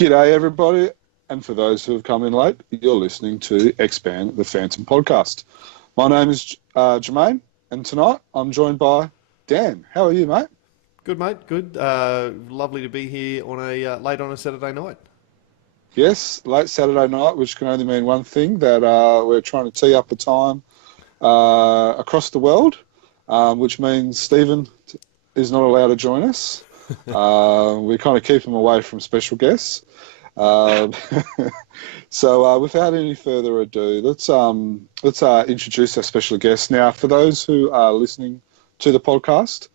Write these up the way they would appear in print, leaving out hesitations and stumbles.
G'day, everybody. And for those who have come in late, you're listening to Expand the Phantom podcast. My name is Jermaine, and tonight I'm joined by Dan. How are you, mate? Good, mate. Good. Lovely to be here on a late on a Saturday night. Yes, late Saturday night, which can only mean one thing, that we're trying to tee up a time across the world, which means Stephen is not allowed to join us. We kind of keep him away from special guests. So without any further ado, let's introduce our special guest. Now, for those who are listening to the podcast,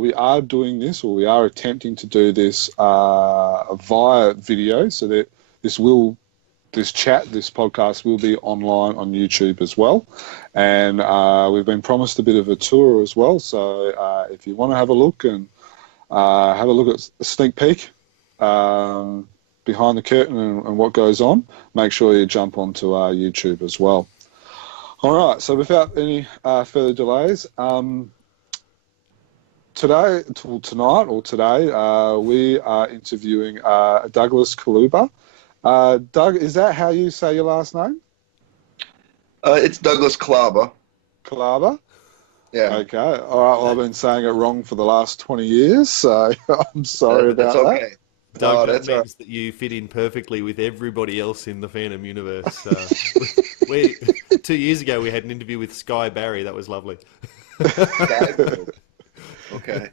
we are doing this, or we are attempting to do this via video, so that this podcast will be online on YouTube as well. And we've been promised a bit of a tour as well. So if you want to have a look and have a look at a sneak peek behind the curtain and what goes on, make sure you jump onto our YouTube as well. All right, so without any further delays, today, we are interviewing Douglas Klauba. Doug, is that how you say your last name? It's Douglas Klauba. Klauba? Yeah. Okay. All right. Well, I've been saying it wrong for the last 20 years, so I'm sorry about that. That's okay. Doug, that means that you fit in perfectly with everybody else in the Phantom universe. 2 years ago, we had an interview with Sky Barry. That was lovely. Okay.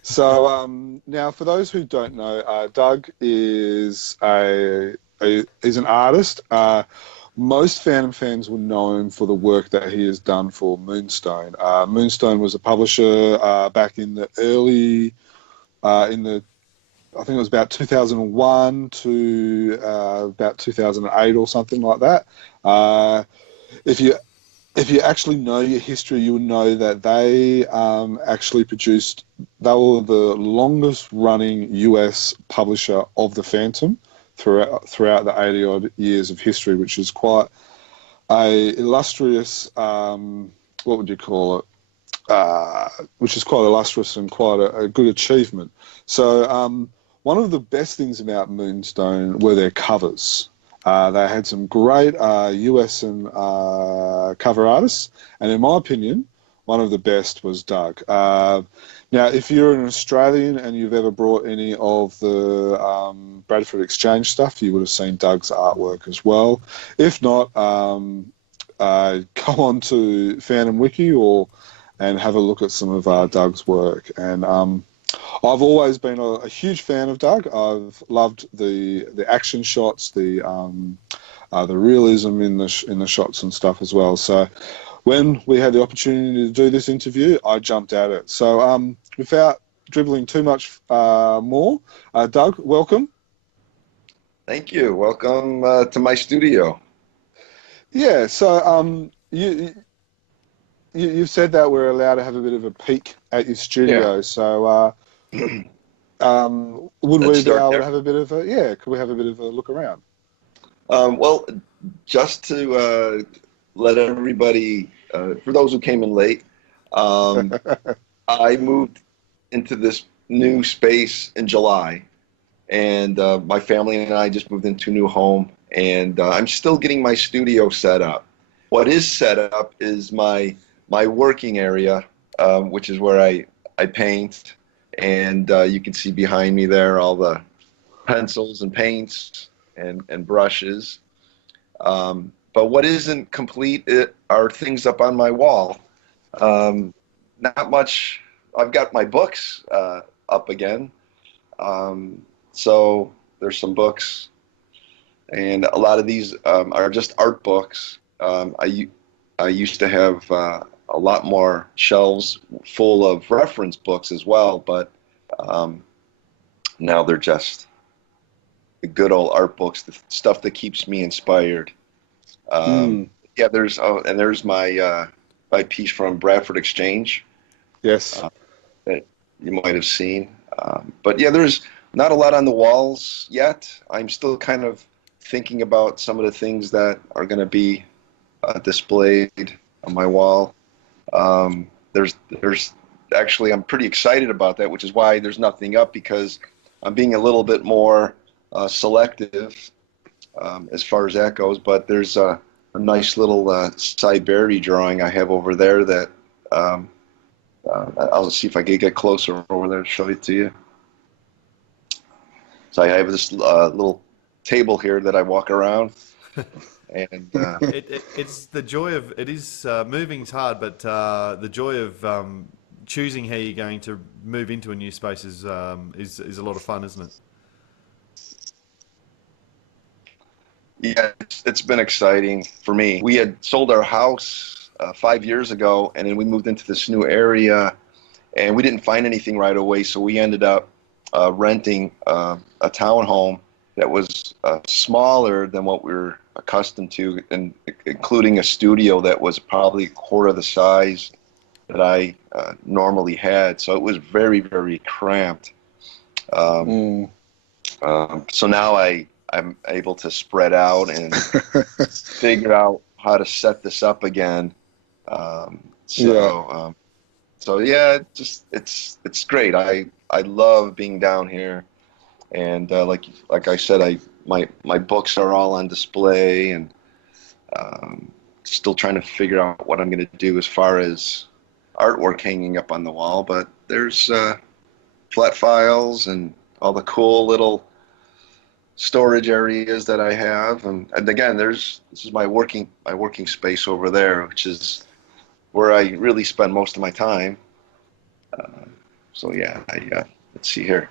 So now, for those who don't know, Doug is an artist. Most Phantom fans will know him for the work that he has done for Moonstone. Moonstone was a publisher back in the early, I think it was about 2001 to about 2008 or something like that. If you actually know your history, you will know that they actually produced, they were the longest running US publisher of the Phantom throughout the 80-odd years of history, which is quite a illustrious, what would you call it? Which is quite illustrious and quite a good achievement. So one of the best things about Moonstone were their covers. They had some great US and cover artists, and in my opinion, one of the best was Doug. Now, if you're an Australian and you've ever brought any of the Bradford Exchange stuff, you would have seen Doug's artwork as well. If not, go on to Phantom Wiki and have a look at some of Doug's work. And I've always been a huge fan of Doug. I've loved the action shots, the realism in the shots and stuff as well. So when we had the opportunity to do this interview, I jumped at it. So without dribbling too much more, Doug, welcome. Thank you. Welcome to my studio. Yeah. So you've said that we're allowed to have a bit of a peek at your studio. Yeah. So would we be able to have a bit of a, could we have a bit of a look around? Well, just to let everybody, for those who came in late, I moved into this new space in July, and my family and I just moved into a new home, and I'm still getting my studio set up. What is set up is my working area, which is where I paint, and you can see behind me there all the pencils and paints and brushes. But what isn't complete are things up on my wall. Not much. I've got my books up again. So there's some books, and a lot of these are just art books. I used to have a lot more shelves full of reference books as well, but now they're just the good old art books, the stuff that keeps me inspired. Yeah, there's my piece from Bradford Exchange. Yes. That you might have seen. But yeah, there's not a lot on the walls yet. I'm still kind of thinking about some of the things that are going to be displayed on my wall. There's actually, I'm pretty excited about that, which is why there's nothing up, because I'm being a little bit more selective as far as that goes, but there's a nice little Siberi drawing I have over there that I'll see if I can get closer over there to show it to you. So I have this little table here that I walk around, and it's the joy of it is moving's hard, but the joy of choosing how you're going to move into a new space is a lot of fun, isn't it? Yeah, it's been exciting for me. We had sold our house 5 years ago, and then we moved into this new area, and we didn't find anything right away, so we ended up renting a townhome that was smaller than what we were accustomed to, and including a studio that was probably a quarter of the size that I normally had. So it was very, very cramped. So now I'm able to spread out and figure out how to set this up again. So yeah, it's great. I love being down here, and like I said, my books are all on display, and still trying to figure out what I'm going to do as far as artwork hanging up on the wall. But there's flat files and all the cool little storage areas that I have, and again, this is my working space over there, which is where I really spend most of my time. So yeah, let's see here.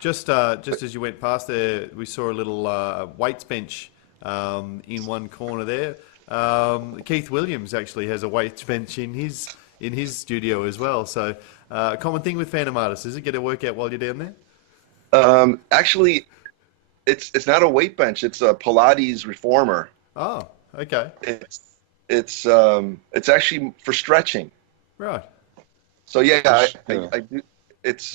Just as you went past there, we saw a little weights bench in one corner there. Keith Williams actually has a weights bench in his studio as well. So a common thing with Phantom artists, is it get a workout while you're down there? Actually, it's not a weight bench. It's a Pilates reformer. Oh, okay. It's actually for stretching. Right. So yeah, I do. It's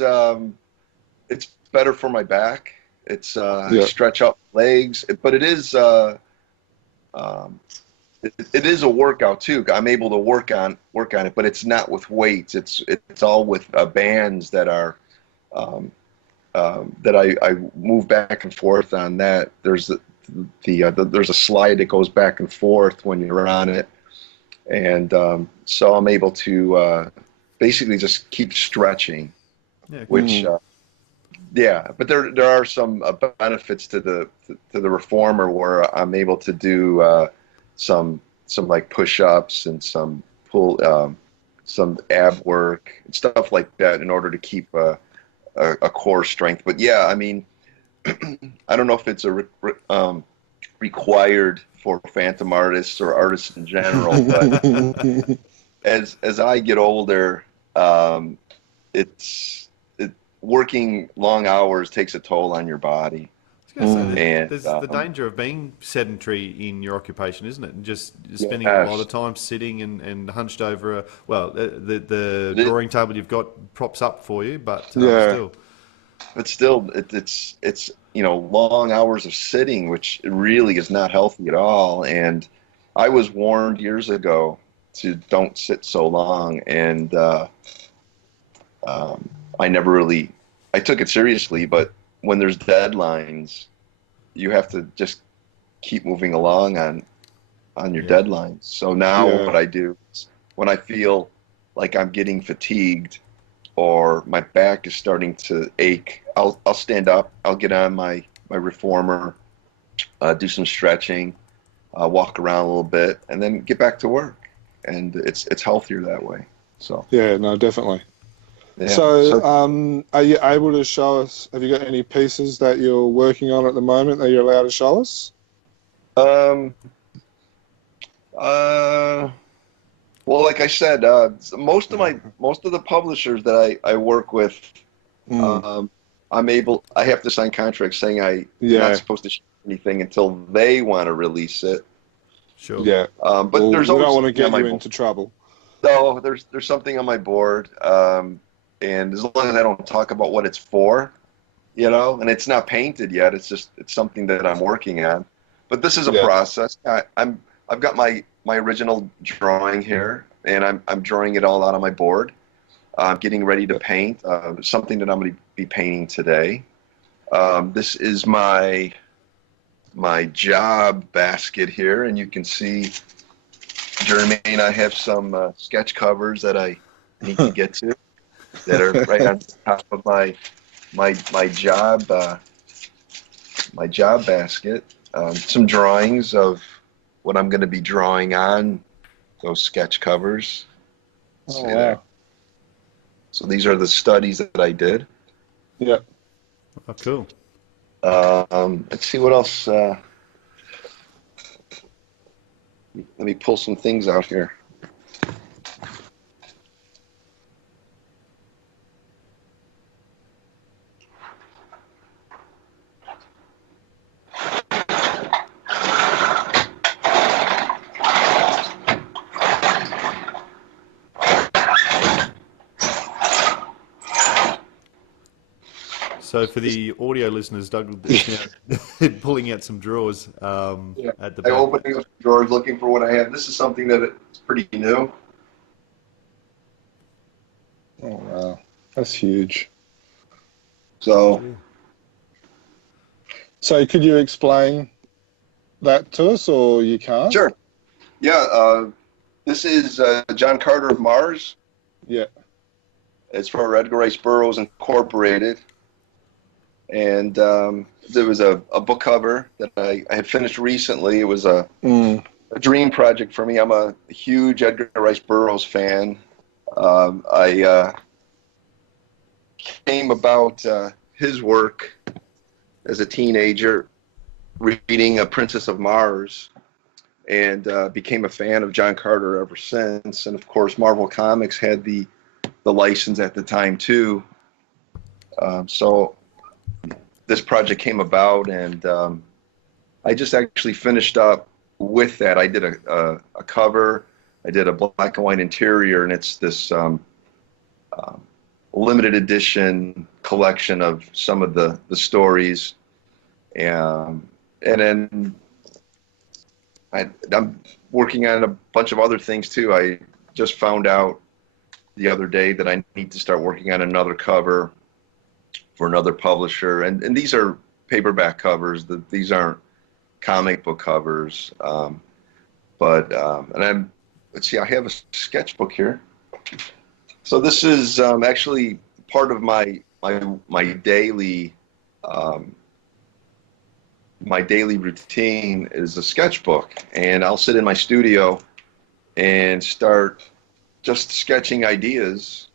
better for my back. It's stretch out legs, but it is it is a workout too. I'm able to work on it, but it's not with weights. It's all with bands that are that I move back and forth on. That there's there's a slide that goes back and forth when you're on it, and so I'm able to basically just keep stretching, which but there are some benefits to the reformer where I'm able to do some like push-ups and some some ab work and stuff like that in order to keep a core strength. But yeah, I mean, I don't know if it's required for Phantom artists or artists in general, but as I get older, working long hours takes a toll on your body. There's the danger of being sedentary in your occupation, isn't it? And just spending a lot of time sitting and hunched over the drawing table you've got props up for you, but still. But still, it's long hours of sitting, which really is not healthy at all. And I was warned years ago to don't sit so long, and I took it seriously, but when there's deadlines, you have to just keep moving along on your deadlines. So now what I do is when I feel like I'm getting fatigued or my back is starting to ache, I'll stand up, I'll get on my reformer, do some stretching, walk around a little bit, and then get back to work. And it's healthier that way. So yeah, no, definitely. Yeah. So, are you able to show us, have you got any pieces that you're working on at the moment that you're allowed to show us? Well, like I said, most of the publishers that I work with, I have to sign contracts saying I'm not supposed to share anything until they want to release it. Sure. Yeah. But we there's don't always want to get you into trouble. No, there's something on my board. And as long as I don't talk about what it's for, and it's not painted yet, it's something that I'm working on. But this is a process. I've got my original drawing here, and I'm drawing it all out on my board. I'm getting ready to paint something that I'm going to be painting today. This is my job basket here, and you can see, Jeremy and I have some sketch covers that I need to get to that are right on top of my job basket. Some drawings of what I'm going to be drawing on those sketch covers. Oh, See wow. there. So these are the studies that I did. Yeah. Oh, cool. Let's see what else. Let me pull some things out here. So for the audio listeners, Doug is now pulling out some drawers Yeah. at the I'm back. opening up the drawers looking for what I have. This is something that is pretty new. Oh, wow. That's huge. So, So could you explain that to us, or you can't? sure. Yeah, this is John Carter of Mars. Yeah. It's for Edgar Rice Burroughs Incorporated. And there was a book cover that I had finished recently. It was a dream project for me. I'm a huge Edgar Rice Burroughs fan. I came about his work as a teenager reading A Princess of Mars, and became a fan of John Carter ever since. And of course, Marvel Comics had the license at the time too. So this project came about, and I just actually finished up with that. I did a cover, I did a black and white interior, and it's this limited edition collection of some of the stories. And then I'm working on a bunch of other things too. I just found out the other day that I need to start working on another cover for another publisher, and these are paperback covers. These aren't comic book covers. And let's see, I have a sketchbook here. So this is actually part of my daily routine is a sketchbook, and I'll sit in my studio and start just sketching ideas,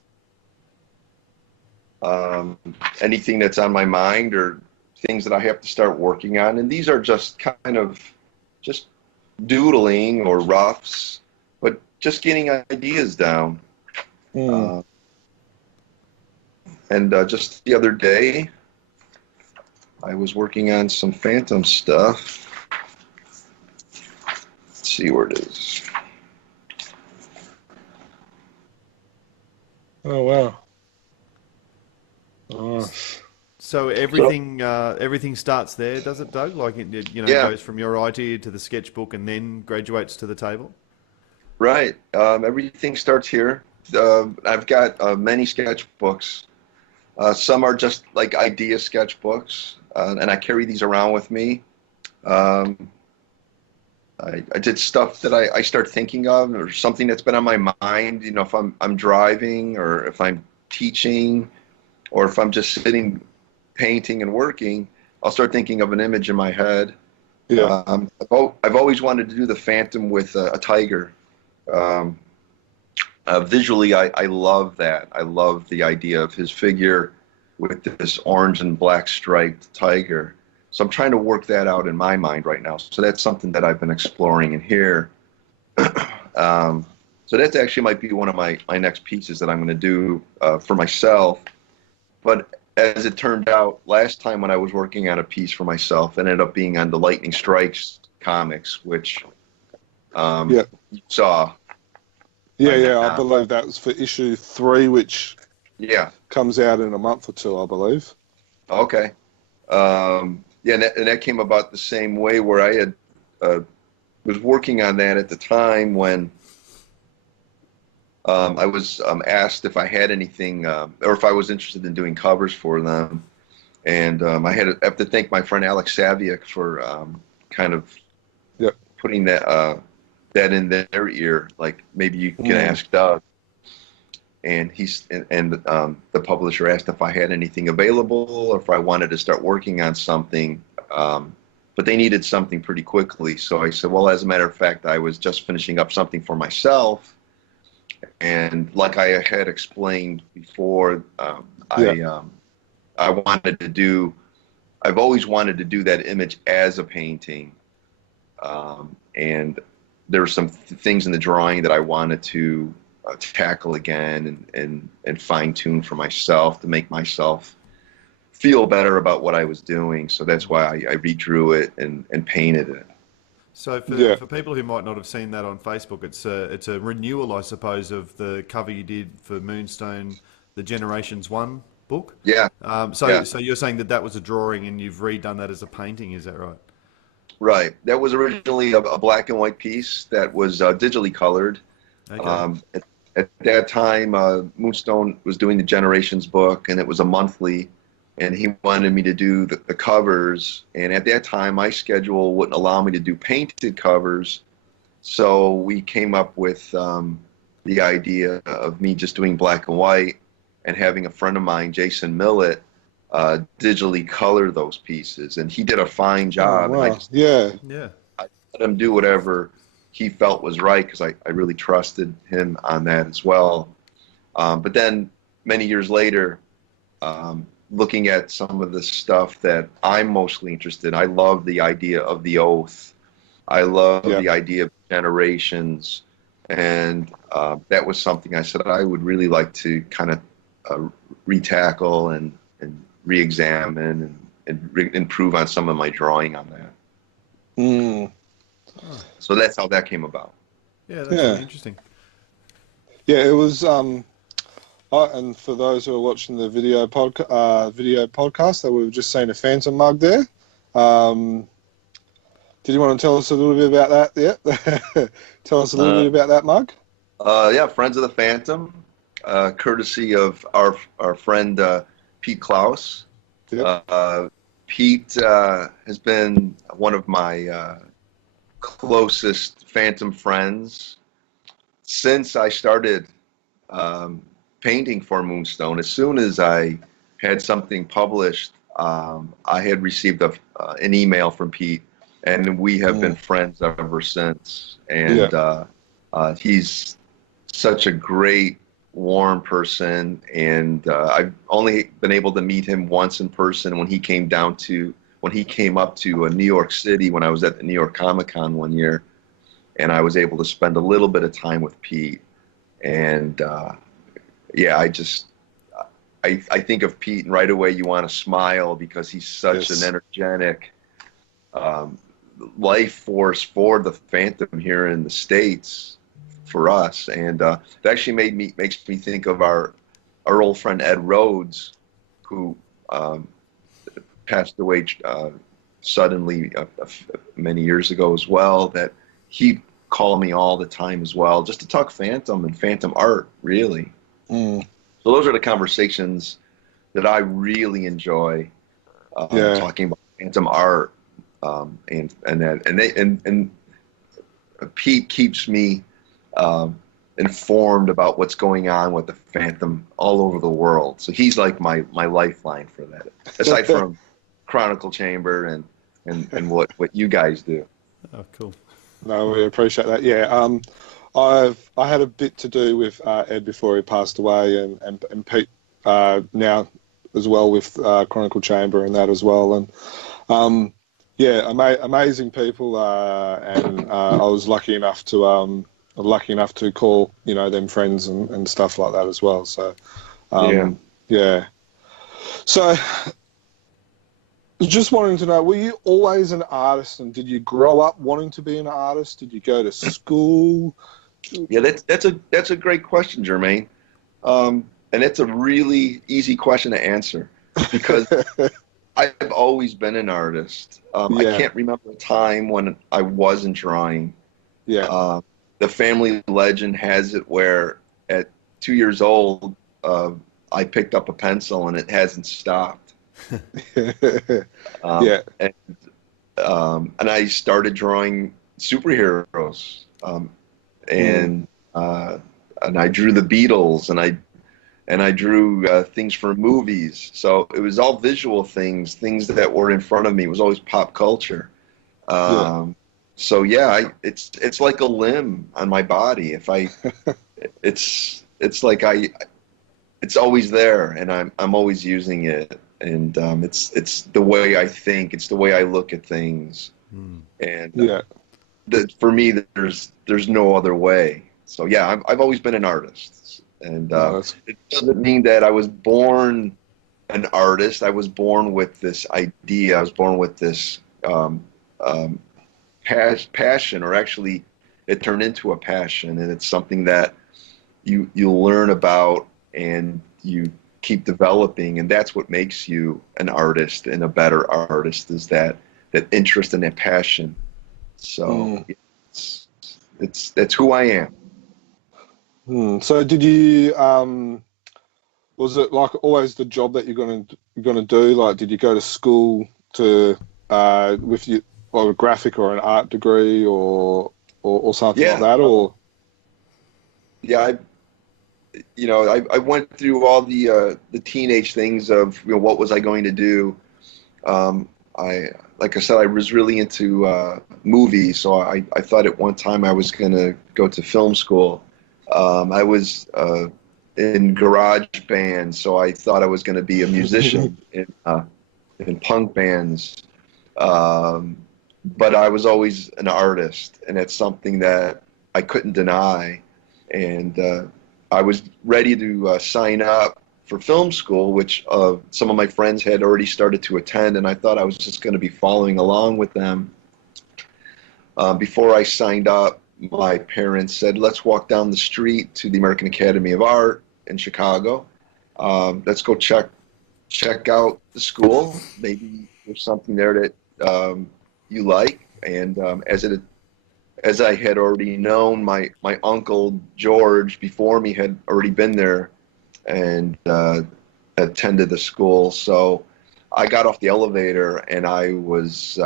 anything that's on my mind or things that I have to start working on. And these are just kind of just doodling or roughs, but just getting ideas down. Just the other day, I was working on some Phantom stuff. Let's see where it is. Oh, wow. Nice. So everything starts there, does it, Doug? Like it Yeah. goes from your idea to the sketchbook and then graduates to the table? Right. Everything starts here. I've got many sketchbooks. Some are just like idea sketchbooks, and I carry these around with me. I did stuff that I start thinking of, or something that's been on my mind. You know, if I'm driving, or if I'm teaching, or if I'm just sitting painting and working, I'll start thinking of an image in my head. Yeah. I've always wanted to do the Phantom with a tiger. Visually, I love that. I love the idea of his figure with this orange and black striped tiger. So I'm trying to work that out in my mind right now. So that's something that I've been exploring in here. So that actually might be one of my next pieces that I'm going to do for myself. But as it turned out, last time when I was working on a piece for myself, it ended up being on the Lightning Strikes comics, which you saw. Yeah, I believe that was for issue 3, which comes out in a month or two, I believe. Okay. And that came about the same way, where I had was working on that at the time when I was asked if I had anything, or if I was interested in doing covers for them. And I have to thank my friend Alex Saviak for kind of Yep. putting that in their ear. Like, maybe you can ask Doug. And the publisher asked if I had anything available or if I wanted to start working on something. But they needed something pretty quickly. So I said, well, as a matter of fact, I was just finishing up something for myself. And like I had explained before, I wanted to do, I've always wanted to do that image as a painting. And there were some things in the drawing that I wanted to tackle again and fine tune for myself to make myself feel better about what I was doing. So that's why I redrew it and painted it. So for people who might not have seen that on Facebook, it's a renewal, I suppose, of the cover you did for Moonstone, the Generations 1 book. Yeah. So you're saying that was a drawing and you've redone that as a painting, is that right? Right. That was originally a black and white piece that was digitally colored. Okay. At that time, Moonstone was doing the Generations book, and it was a monthly, and he wanted me to do the covers. And at that time, my schedule wouldn't allow me to do painted covers, so we came up with the idea of me just doing black and white and having a friend of mine, Jason Millett, digitally color those pieces. And he did a fine job. Oh, wow. And I let him do whatever he felt was right, because I really trusted him on that as well. But then many years later, looking at some of the stuff that I'm mostly interested in, I love the idea of the oath. I love the idea of generations. And that was something I said I would really like to kind of retackle and re-examine and improve on some of my drawing on that. So that's how that came about. Yeah, that's really interesting. Yeah, it was. And for those who are watching the video podcast, they would have just seen a Phantom mug there. Did you want to tell us a little bit about that? Yeah, tell us a little bit about that mug. Yeah, Friends of the Phantom, courtesy of our friend Pete Klaus. Yep. Pete has been one of my closest Phantom friends since I started painting for Moonstone. As soon as I had something published, I had received an email from Pete, and we have been friends ever since. And he's such a great, warm person, and I've only been able to meet him once in person when he came up to New York City when I was at the New York Comic-Con one year, and I was able to spend a little bit of time with Pete. And I think of Pete, and right away you want to smile, because he's such an energetic life force for the Phantom here in the States for us. And it actually makes me think of our old friend Ed Rhodes, who passed away suddenly many years ago as well, that he called me all the time as well, just to talk Phantom and Phantom art, really. So those are the conversations that I really enjoy, talking about Phantom art, and Pete keeps me informed about what's going on with the Phantom all over the world. So he's like my lifeline for that, aside from Chronicle Chamber and what you guys do. Oh, cool. No, we appreciate that. Yeah, I had a bit to do with Ed before he passed away, and Pete now as well with Chronicle Chamber and that as well. And amazing people, and I was lucky enough to call them friends and stuff like that as well. So So just wanting to know, were you always an artist, and did you grow up wanting to be an artist? Did you go to school? Yeah, that's a great question, Jermaine. And it's a really easy question to answer, because I've always been an artist. I can't remember a time when I wasn't drawing. The family legend has it where at 2 years old, I picked up a pencil and it hasn't stopped. Yeah. And I started drawing superheroes, and I drew the Beatles, and I drew things for movies. So it was all visual things that were in front of me. It was always pop culture. Yeah. So yeah, it's like a limb on my body. It's like it's always there, and I'm always using it. And it's the way I think. It's the way I look at things. And Yeah. for me, there's no other way. So yeah, I've always been an artist, and No, it doesn't mean that I was born an artist. I was born with this idea. I was born with this passion, or actually, it turned into a passion, and it's something that you learn about and you keep developing, and that's what makes you an artist and a better artist, is that interest and that passion. So that's who I am. So did you was it like always the job that you're gonna do? Like, did you go to school to with you, or a graphic or an art degree or something like that? Or yeah, I went through all the teenage things of, what was I going to do. Like I said, I was really into movies, so I thought at one time I was going to go to film school. I was in garage bands, so I thought I was going to be a musician in punk bands. But I was always an artist, and it's something that I couldn't deny. And I was ready to sign up for film school, which some of my friends had already started to attend, and I thought I was just going to be following along with them. Before I signed up, my parents said, let's walk down the street to the American Academy of Art in Chicago. Let's go check out the school. Maybe there's something there that you like. And as I had already known, my uncle George before me had already been there and attended the school. So I got off the elevator and I was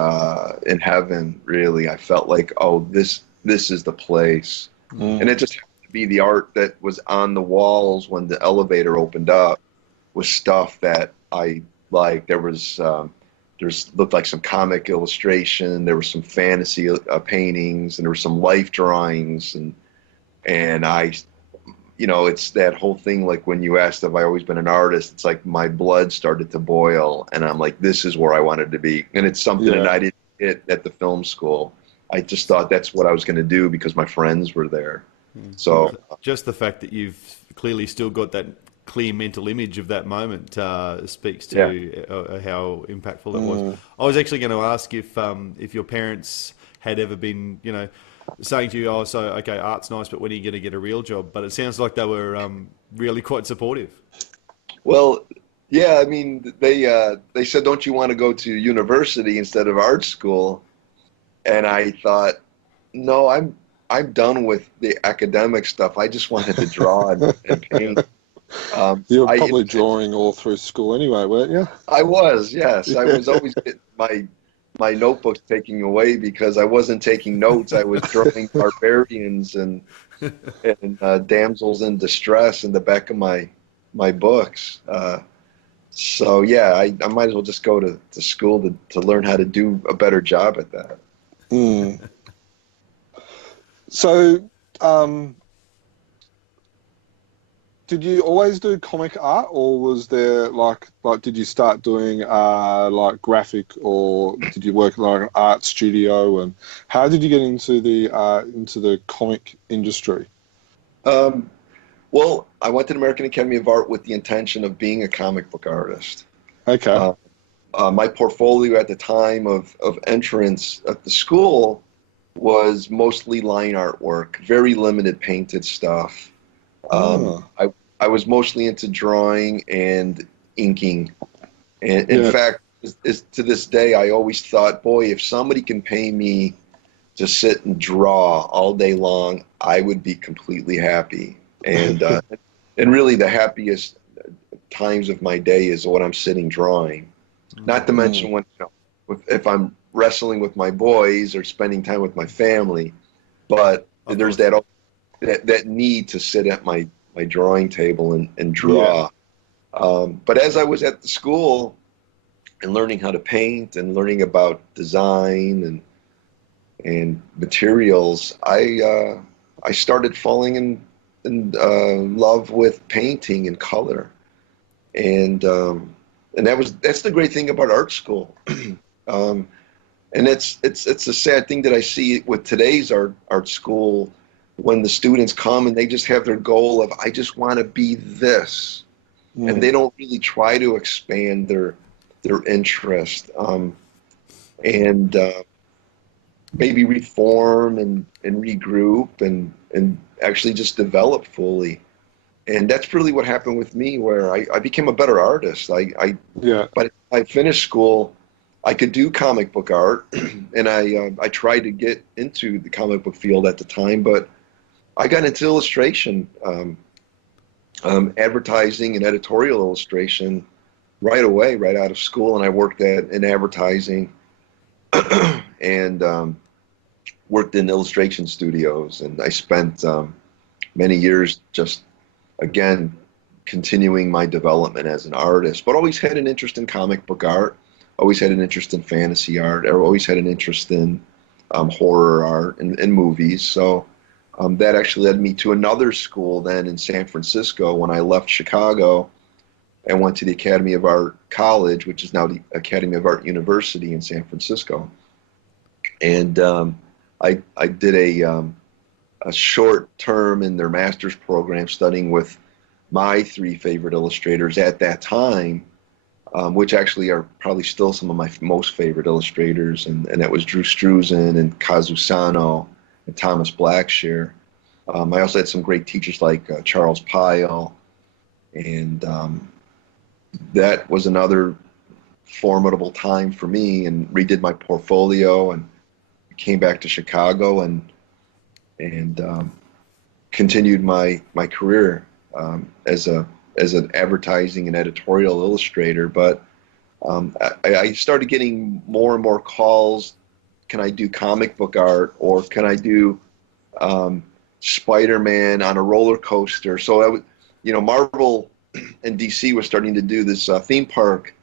in heaven, really. I felt like, oh, this is the place. And it just happened to be the art that was on the walls when the elevator opened up was stuff that I liked. There's looked like some comic illustration. There were some fantasy paintings, and there were some life drawings, and I, it's that whole thing. Like when you asked if I always been an artist, it's like my blood started to boil, and I'm like, this is where I wanted to be, and it's something that I didn't get at the film school. I just thought that's what I was going to do because my friends were there. So just the fact that you've clearly still got that clear mental image of that moment speaks to how impactful it was. I was actually going to ask if your parents had ever been, saying to you, "Oh, so okay, art's nice, but when are you going to get a real job?" But it sounds like they were really quite supportive. Well, yeah, I mean, they said, "Don't you want to go to university instead of art school?" And I thought, no, I'm done with the academic stuff. I just wanted to draw and paint. You were probably drawing all through school anyway, weren't you? I was, yes. I was always getting my notebooks taken away because I wasn't taking notes. I was drawing barbarians and damsels in distress in the back of my books. So yeah, I might as well just go to school to learn how to do a better job at that. So, did you always do comic art, or was there like did you start doing like graphic, or did you work like an art studio? And how did you get into the comic industry? Well, I went to the American Academy of Art with the intention of being a comic book artist. Okay. My portfolio at the time of entrance at the school was mostly line artwork, very limited painted stuff. I was mostly into drawing and inking. And in fact, to this day, I always thought, boy, if somebody can pay me to sit and draw all day long, I would be completely happy. And and really the happiest times of my day is when I'm sitting drawing. Not to mention when, if I'm wrestling with my boys or spending time with my family. But Of there's course. that need to sit at my drawing table and draw. But as I was at the school and learning how to paint and learning about design and materials, I started falling in love with painting and color, and that's the great thing about art school. um, and it's a sad thing that I see with today's art school, when the students come and they just have their goal of, I just want to be this, and they don't really try to expand their interest, and maybe reform and regroup and actually just develop fully. And that's really what happened with me, where I became a better artist. Yeah. But I finished school, I could do comic book art, and I tried to get into the comic book field at the time, but I got into illustration, advertising and editorial illustration right away, right out of school, and I worked in advertising and worked in illustration studios, and I spent many years just, again, continuing my development as an artist, but always had an interest in comic book art, always had an interest in fantasy art, I always had an interest in horror art and movies. So that actually led me to another school then in San Francisco when I left Chicago and went to the Academy of Art College, which is now the Academy of Art University in San Francisco. And I did a short term in their master's program studying with my three favorite illustrators at that time, which actually are probably still some of my most favorite illustrators, and that was Drew Struzan and Kazu Sano and Thomas Blackshear. I also had some great teachers like Charles Pyle, and that was another formidable time for me, and redid my portfolio and came back to Chicago and continued my career as an advertising and editorial illustrator. But I started getting more and more calls. Can I do comic book art, or can I do Spider-Man on a roller coaster? So Marvel and DC was starting to do this theme park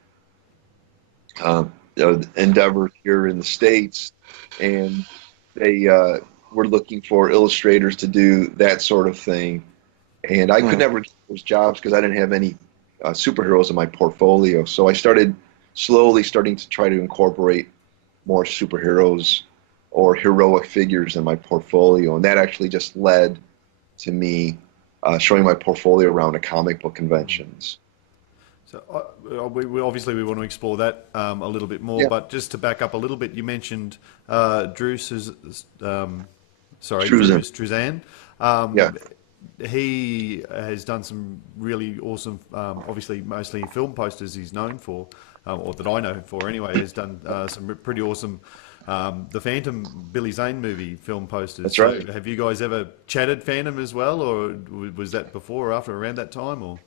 endeavor here in the States, and they were looking for illustrators to do that sort of thing. And I could never get those jobs because I didn't have any superheroes in my portfolio. So I started slowly starting to try to incorporate more superheroes or heroic figures in my portfolio. And that actually just led to me showing my portfolio around at comic book conventions. So we obviously we want to explore that a little bit more, Yeah. but just to back up a little bit, you mentioned Drew Struzan. Struzan. Yeah. He has done some really awesome, obviously mostly film posters he's known for, or that I know him for anyway. He's done some pretty awesome the Phantom Billy Zane movie film posters. That's right. So have you guys ever chatted Phantom as well, or was that before or after around that time, or?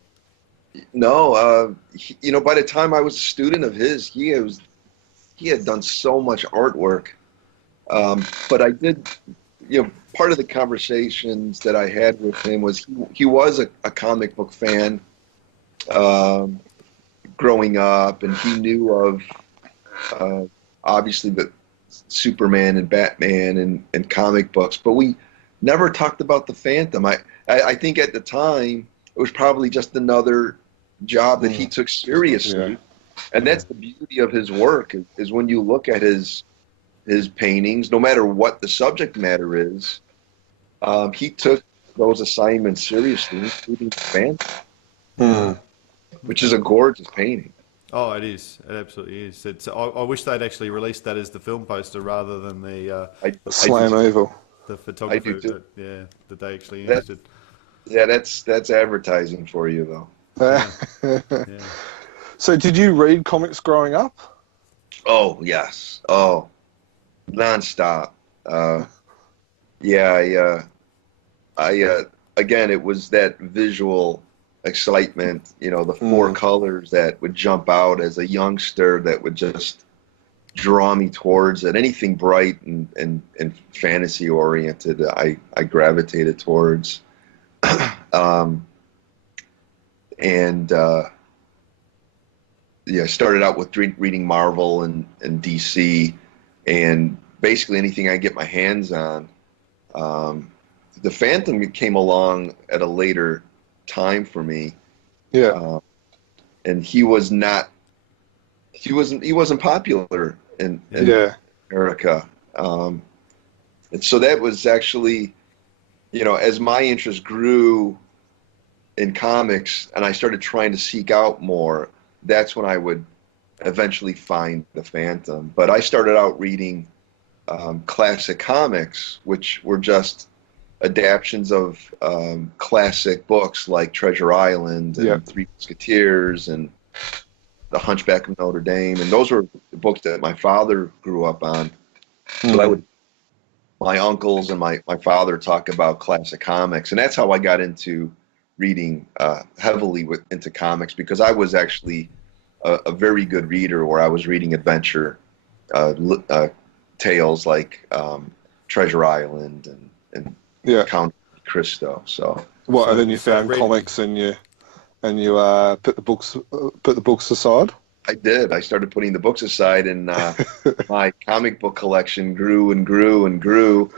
No, by the time I was a student of his, he had done so much artwork. But I did, part of the conversations that I had with him was he was a comic book fan growing up, and he knew of obviously the Superman and Batman and comic books, but we never talked about the Phantom. I think at the time it was probably just another job that he took seriously. And that's the beauty of his work is when you look at his paintings, no matter what the subject matter is, he took those assignments seriously, including the Phantom, which is a gorgeous painting. Oh, it is. It absolutely is. I wish they'd actually released that as the film poster rather than the Slam Evil. the photographer. I do too. That they actually interested. Yeah, that's advertising for you, though. Yeah. So did you read comics growing up? Oh, yes. Oh, nonstop. Yeah, I again, it was that visual excitement, the four colors that would jump out as a youngster that would just draw me towards it. Anything bright and fantasy oriented, I gravitated towards. I started out with reading Marvel and DC, and basically anything I get my hands on. The Phantom came along at a later time for me. Yeah. And he wasn't popular in America. And so that was actually, as my interest grew in comics and I started trying to seek out more, that's when I would eventually find the Phantom. But I started out reading classic comics, which were just adaptions of classic books like Treasure Island and Three Musketeers and The Hunchback of Notre Dame, and those were the books that my father grew up on. So my uncles and my father talk about classic comics, and that's how I got into reading heavily into comics, because I was actually a very good reader, where I was reading adventure tales like Treasure Island and Count Cristo. And then you found comics and you put the books aside? I did. I started putting the books aside, and my comic book collection grew and grew and grew.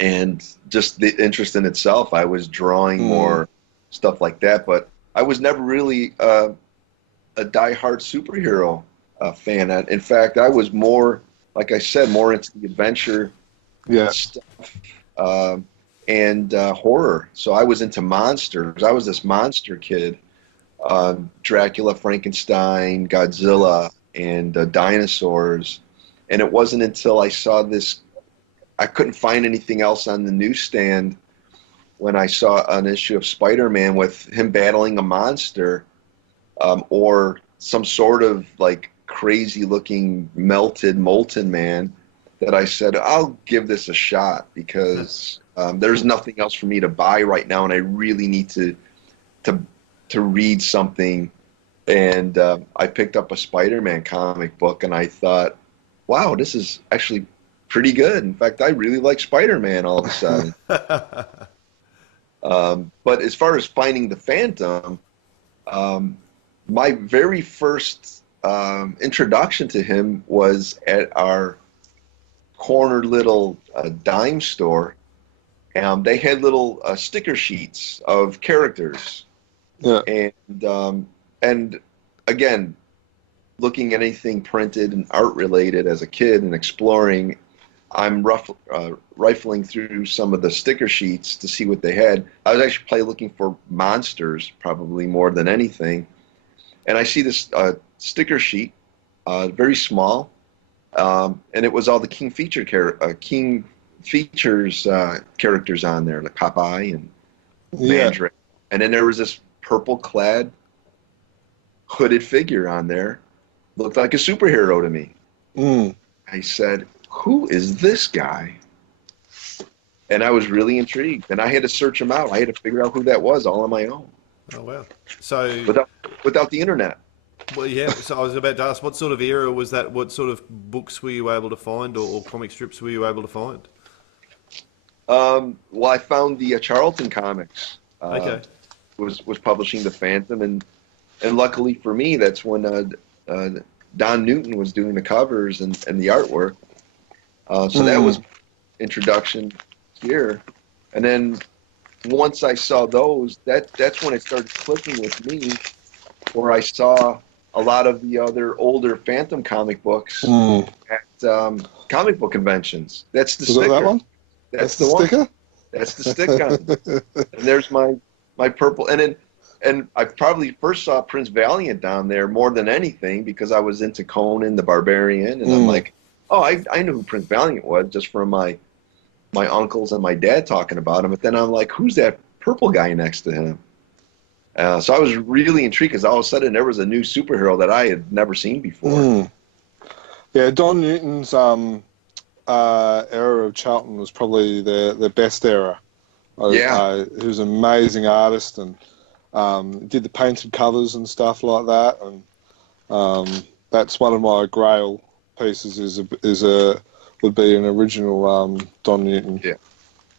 And just the interest in itself, I was drawing more stuff like that. But I was never really a diehard superhero fan. In fact, I was more, like I said, more into the adventure stuff and horror. So I was into monsters. I was this monster kid. Dracula, Frankenstein, Godzilla, and dinosaurs. And it wasn't until I saw this, I couldn't find anything else on the newsstand, when I saw an issue of Spider-Man with him battling a monster, or some sort of like crazy looking molten man, that I said, I'll give this a shot, because there's nothing else for me to buy right now, and I really need to read something. And I picked up a Spider-Man comic book, and I thought, wow, this is actually pretty good. In fact, I really like Spider-Man all of a sudden. But as far as finding the Phantom, my very first introduction to him was at our corner little dime store. They had little sticker sheets of characters. Yeah. And again, looking at anything printed and art related as a kid and exploring, I'm rifling through some of the sticker sheets to see what they had. I was actually probably looking for monsters, probably more than anything. And I see this sticker sheet, very small, and it was all the King Features characters on there, like Popeye and Mandrake. And then there was this purple-clad, hooded figure on there. Looked like a superhero to me. I said, who is this guy? And I was really intrigued. And I had to search him out. I had to figure out who that was all on my own. Oh, wow. So without the internet. Well, yeah. So I was about to ask, what sort of era was that? What sort of books were you able to find, or comic strips were you able to find? Well, I found the Charlton Comics. Okay. Was publishing the Phantom, and luckily for me, that's when Don Newton was doing the covers and the artwork. So that was introduction here. And then once I saw those, that's when it started clicking with me, where I saw a lot of the other older Phantom comic books at comic book conventions. That's the sticker. That one? That's the one. Sticker? That's the stick gun. And there's my purple. And I probably first saw Prince Valiant down there more than anything, because I was into Conan the Barbarian, and I'm like, oh, I knew who Prince Valiant was just from my uncles and my dad talking about him. But then I'm like, who's that purple guy next to him? So I was really intrigued, because all of a sudden there was a new superhero that I had never seen before. Yeah, Don Newton's era of Charlton was probably the best era. Yeah. He was an amazing artist, and did the painted covers and stuff like that. And that's one of my Grail pieces. Would be an original Don Newton. Yeah.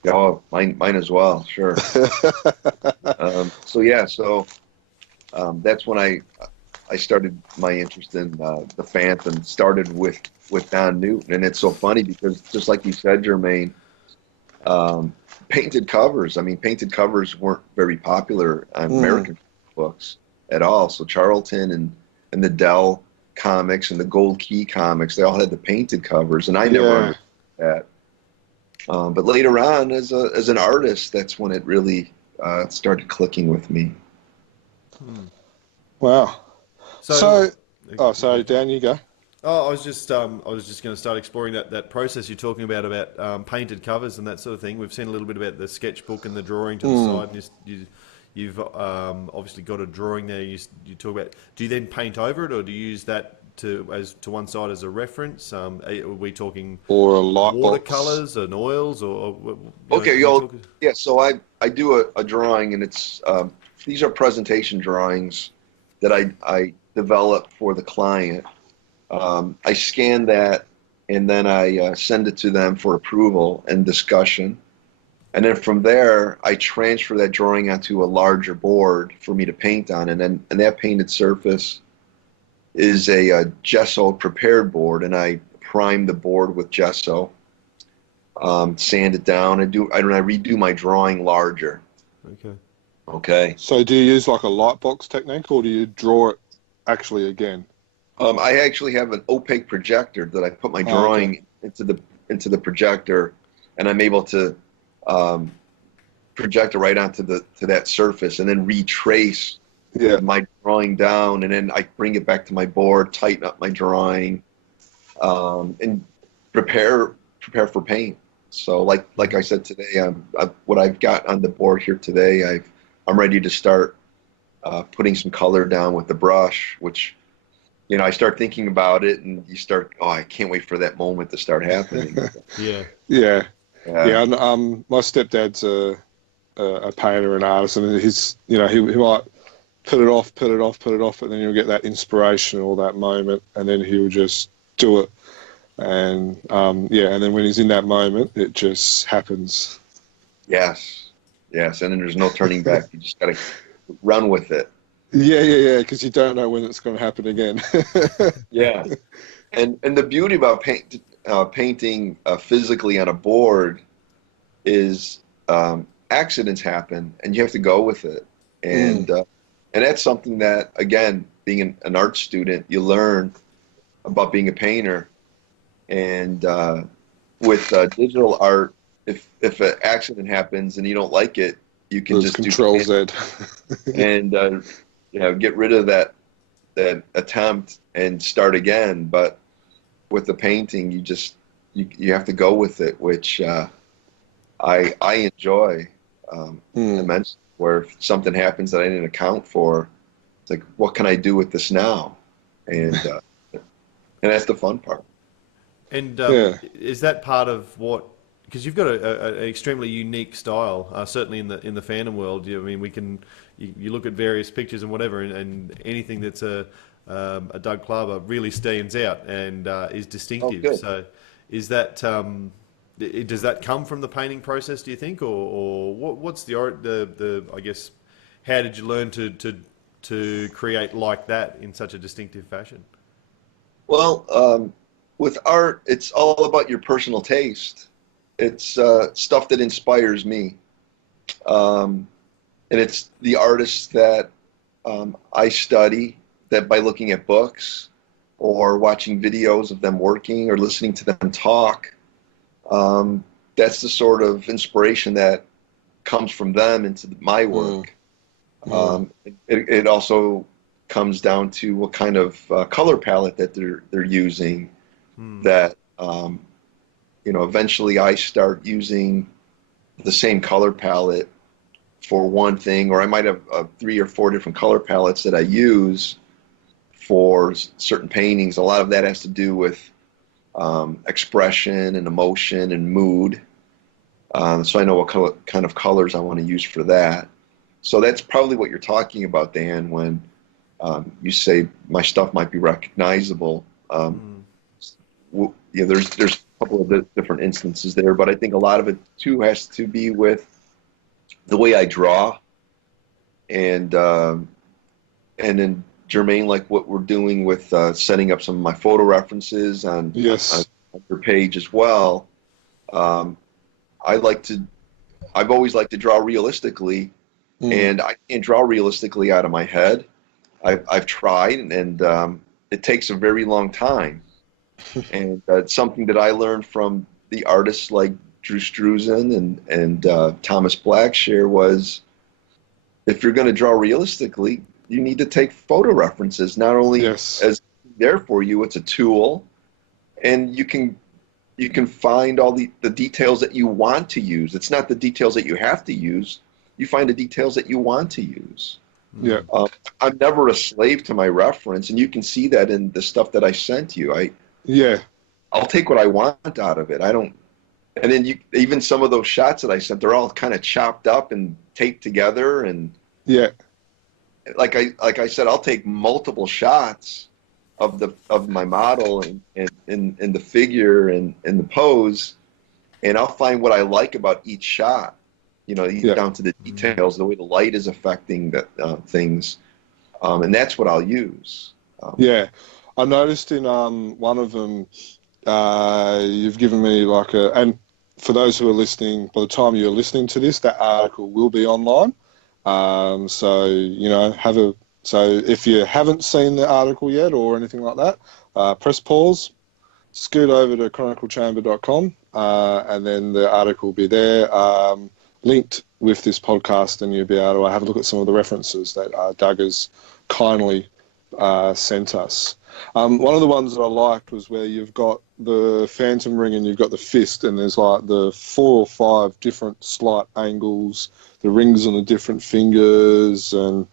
Yeah, oh, mine as well. Sure. So that's when I started my interest in the Phantom. Started with Don Newton, and it's so funny because just like you said, Jermaine, painted covers. I mean, painted covers weren't very popular on American books at all. So Charlton and the Dell comics and the Gold Key comics, they all had the painted covers, and I never understood that. But later on, as an artist, that's when it really started clicking with me. Wow. So, sorry, Dan, you go. Oh, I was just going to start exploring that process you're talking about painted covers and that sort of thing. We've seen a little bit about the sketchbook and the drawing to the side. And you've obviously got a drawing there. You talk about. Do you then paint over it, or do you use that to one side as a reference? Are we talking or a light watercolors and oils, or okay? Yeah. So I do a drawing, and it's these are presentation drawings that I develop for the client. I scan that, and then I send it to them for approval and discussion. And then from there, I transfer that drawing onto a larger board for me to paint on. And that painted surface is a gesso prepared board, and I prime the board with gesso, sand it down, and I redo my drawing larger. Okay. So do you use like a light box technique, or do you draw it actually again? I actually have an opaque projector that I put my drawing into the projector, and I'm able to project it right onto that surface, and then retrace my drawing down, and then I bring it back to my board, tighten up my drawing, and prepare for paint. So like I said today, what I've got on the board here today, I'm ready to start putting some color down with the brush, which, I start thinking about it, and you start, I can't wait for that moment to start happening. Yeah. My stepdad's a painter and artist, and he's, he might put it off, but then you'll get that inspiration or that moment, and then he'll just do it. And and then when he's in that moment, it just happens. Yes, and then there's no turning back. You just got to run with it. Yeah, because you don't know when it's going to happen again. Yeah, and the beauty about painting physically on a board is accidents happen, and you have to go with it. And that's something that, again, being an art student, you learn about being a painter. And with digital art, if an accident happens and you don't like it, you can just Control Z and get rid of that attempt and start again. But with the painting, you have to go with it, which I enjoy immensely. Where if something happens that I didn't account for, it's like, what can I do with this now? And that's the fun part. And is that part of what? Because you've got an extremely unique style, certainly in the Phantom world. I mean, you look at various pictures and whatever, and anything that's a Doug Klauba really stands out and is distinctive. Oh, so, is that does that come from the painting process? Do you think, or what's the I guess, how did you learn to create like that in such a distinctive fashion? Well, with art, it's all about your personal taste. It's stuff that inspires me. And it's the artists that I study, that by looking at books or watching videos of them working or listening to them talk, that's the sort of inspiration that comes from them into my work. It also comes down to what kind of color palette that they're using. That eventually I start using the same color palette for one thing, or I might have 3 or 4 different color palettes that I use for certain paintings. A lot of that has to do with expression and emotion and mood. So I know what kind of colors I want to use for that. So that's probably what you're talking about, Dan, when you say my stuff might be recognizable. There's a couple of different instances there, but I think a lot of it too has to be with the way I draw, and then Jermaine, like what we're doing with setting up some of my photo references on Yes. your page as well. I've always liked to draw realistically, and I can't draw realistically out of my head. I've tried, and it takes a very long time. And it's something that I learned from the artists like Drew Struzan and Thomas Blackshear was, if you're going to draw realistically, you need to take photo references, not only Yes. as there for you, it's a tool, and you can find all the details that you want to use. It's not the details that you have to use. You find the details that you want to use. Yeah. I'm never a slave to my reference, and you can see that in the stuff that I sent you. Yeah. I'll take what I want out of it. I don't. And then even some of those shots that I sent, they're all kind of chopped up and taped together. And Yeah. like I said, I'll take multiple shots of my model and the figure and the pose, and I'll find what I like about each shot. Down to the details, the way the light is affecting things, and that's what I'll use. Yeah. I noticed in one of them, you've given me and for those who are listening, by the time you're listening to this, that article will be online. So if you haven't seen the article yet or anything like that, press pause, scoot over to chroniclechamber.com, and then the article will be there, linked with this podcast, and you'll be able to have a look at some of the references that Doug has kindly sent us. One of the ones that I liked was where you've got the phantom ring and you've got the fist, and there's like the 4 or 5 different slight angles, the rings on the different fingers, and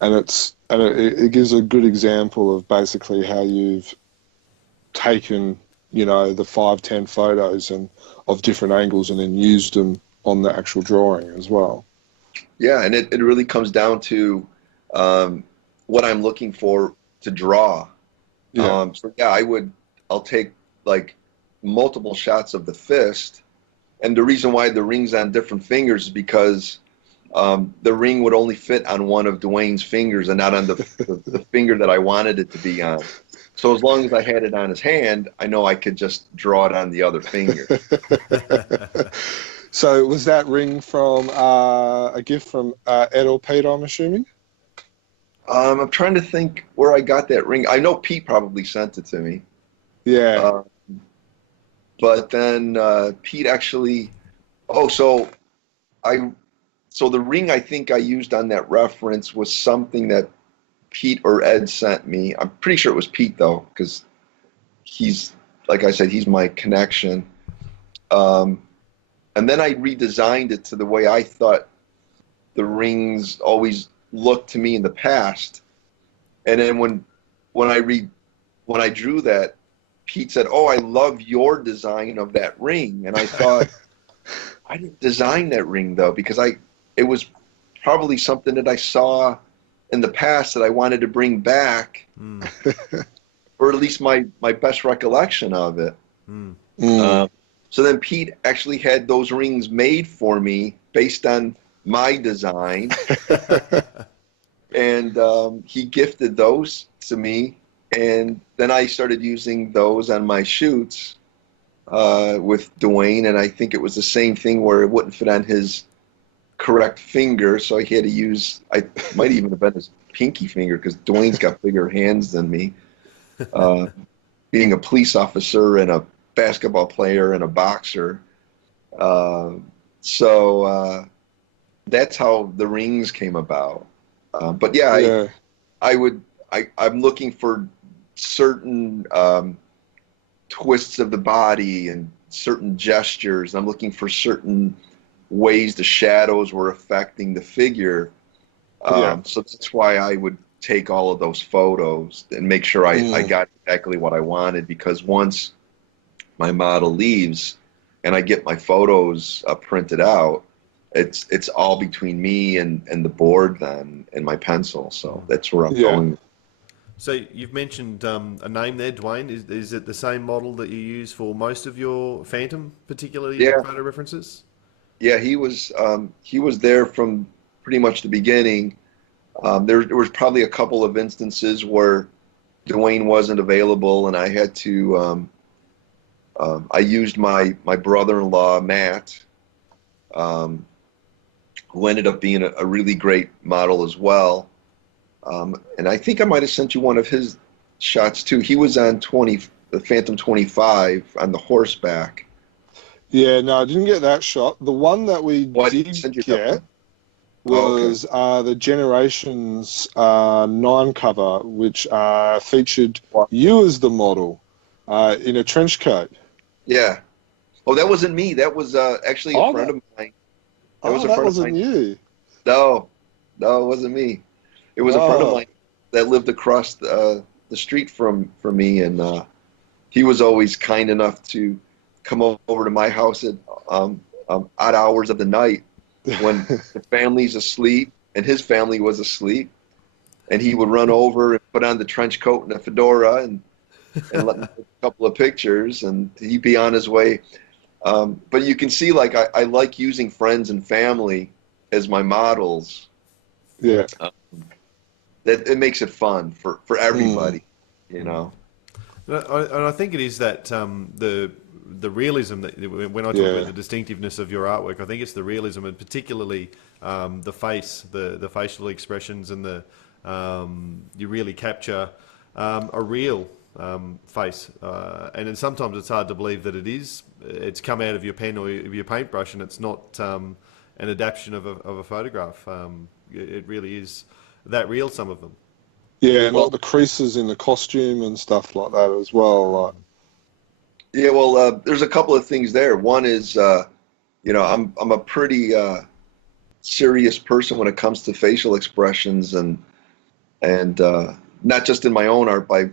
it gives a good example of basically how you've taken the 5-10 photos and of different angles and then used them on the actual drawing as well. Yeah, and it really comes down to what I'm looking for to draw. Yeah. I'll take like multiple shots of the fist, and the reason why the ring's on different fingers is because the ring would only fit on one of Dwayne's fingers and not on the finger that I wanted it to be on. So as long as I had it on his hand, I know I could just draw it on the other finger. So was that ring from a gift from Ed or Pete, I'm assuming? I'm trying to think where I got that ring. I know Pete probably sent it to me. Yeah. But then Pete actually. So the ring I think I used on that reference was something that Pete or Ed sent me. I'm pretty sure it was Pete though, because he's, like I said, he's my connection. And then I redesigned it to the way I thought the rings always looked to me in the past. And then when I drew that, Pete said, "Oh, I love your design of that ring." And I thought, I didn't design that ring though, because it was probably something that I saw in the past that I wanted to bring back, or at least my best recollection of it. So then Pete actually had those rings made for me based on my design, and he gifted those to me, and then I started using those on my shoots with Dwayne, and I think it was the same thing where it wouldn't fit on his correct finger, so he had to use, I might even have been his pinky finger, because Dwayne's got bigger hands than me, being a police officer and a basketball player and a boxer. So that's how the rings came about. But yeah, I'm looking for certain twists of the body and certain gestures. I'm looking for certain ways the shadows were affecting the figure. So that's why I would take all of those photos and make sure I got exactly what I wanted, because once my model leaves, and I get my photos printed out, it's all between me and the board then and my pencil. So that's where I'm Yeah. going. So you've mentioned a name there, Dwayne. Is it the same model that you use for most of your Phantom, particularly Yeah, photo references? yeah, he was there from pretty much the beginning. There was probably a couple of instances where Dwayne wasn't available, and I had to. I used my brother-in-law Matt, um, who ended up being a really great model as well. And I think I might have sent you one of his shots too. He was on the Phantom 25 on the horseback. Yeah, no, I didn't get that shot. The one that we Well, I didn't did send you that get one. Oh, okay. was the Generations 9 cover, which featured Well, you as the model in a trench coat. yeah. Oh, that wasn't me. That was actually a Oh, friend of mine. That was oh, a that friend of wasn't mine. you. No, no, it wasn't me. It was a friend of Oh, mine that lived across the street from me, and he was always kind enough to come over to my house at odd hours of the night when the family's asleep and his family was asleep, and he would run over and put on the trench coat and the fedora and let me take a couple of pictures, and he'd be on his way. But you can see, like, I like using friends and family as my models. yeah. Uh, that it makes it fun for Mm, everybody, you know. And I think it is that the realism that when I talk about yeah. the distinctiveness of your artwork, I think it's the realism and particularly the face, the facial expressions, and the you really capture a real face, and then sometimes it's hard to believe that it's come out of your pen or your paintbrush, and it's not an adaptation of a photograph. It really is that real. Some of them. Yeah, and like Well, the creases in the costume and stuff like that as well. Like, yeah, well, there's a couple of things there. One is, I'm a pretty serious person when it comes to facial expressions and not just in my own art, but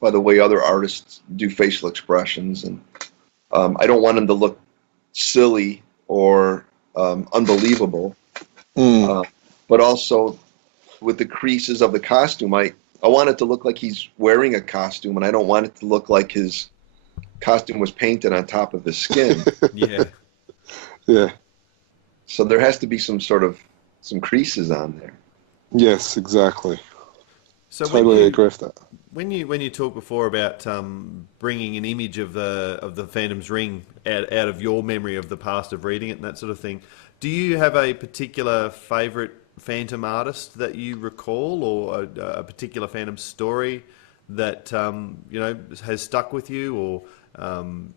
by the way other artists do facial expressions, and I don't want them to look silly or unbelievable, mm, uh, but also with the creases of the costume, I want it to look like he's wearing a costume, and I don't want it to look like his costume was painted on top of his skin. Yeah. yeah. So there has to be some creases on there. Yes, exactly. So Totally agree with that. when you talked before about bringing an image of the Phantom's Ring out of your memory of the past of reading it and that sort of thing, do you have a particular favourite Phantom artist that you recall, or a particular Phantom story that has stuck with you, or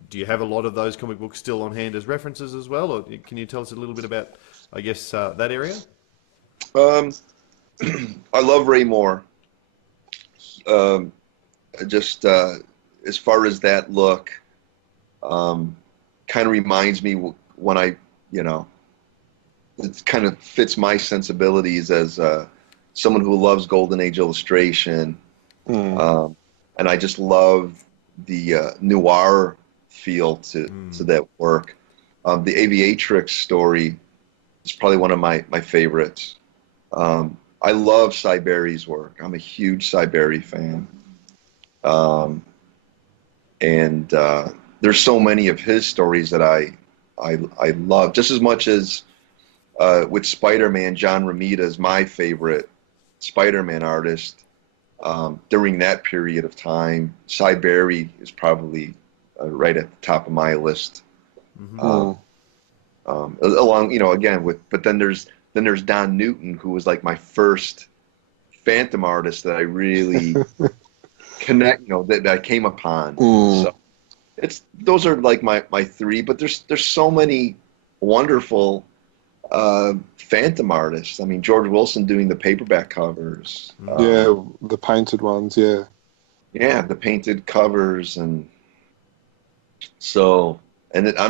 do you have a lot of those comic books still on hand as references as well, or can you tell us a little bit about, I guess, that area? Um, I love Ray Moore. Um, just as far as that look, kind of reminds me when you know, it kind of fits my sensibilities as someone who loves Golden Age illustration. Mm, Um, and I just love the noir feel to that work. The Aviatrix story is probably one of my favorites. I love Cy Berry's work. I'm a huge Cy Berry fan. Um, and there's so many of his stories that I love just as much as with Spider-Man. John Romita is my favorite Spider-Man artist during that period of time. Cy Berry is probably right at the top of my list. Uh, mm. Along, again but then there's Don Newton, who was like my first Phantom artist that I really that I came upon. Mm, So those are like my three, but there's so many wonderful Phantom artists. I mean, George Wilson doing the paperback covers. yeah, the painted ones, yeah. Yeah, the painted covers, and so, and I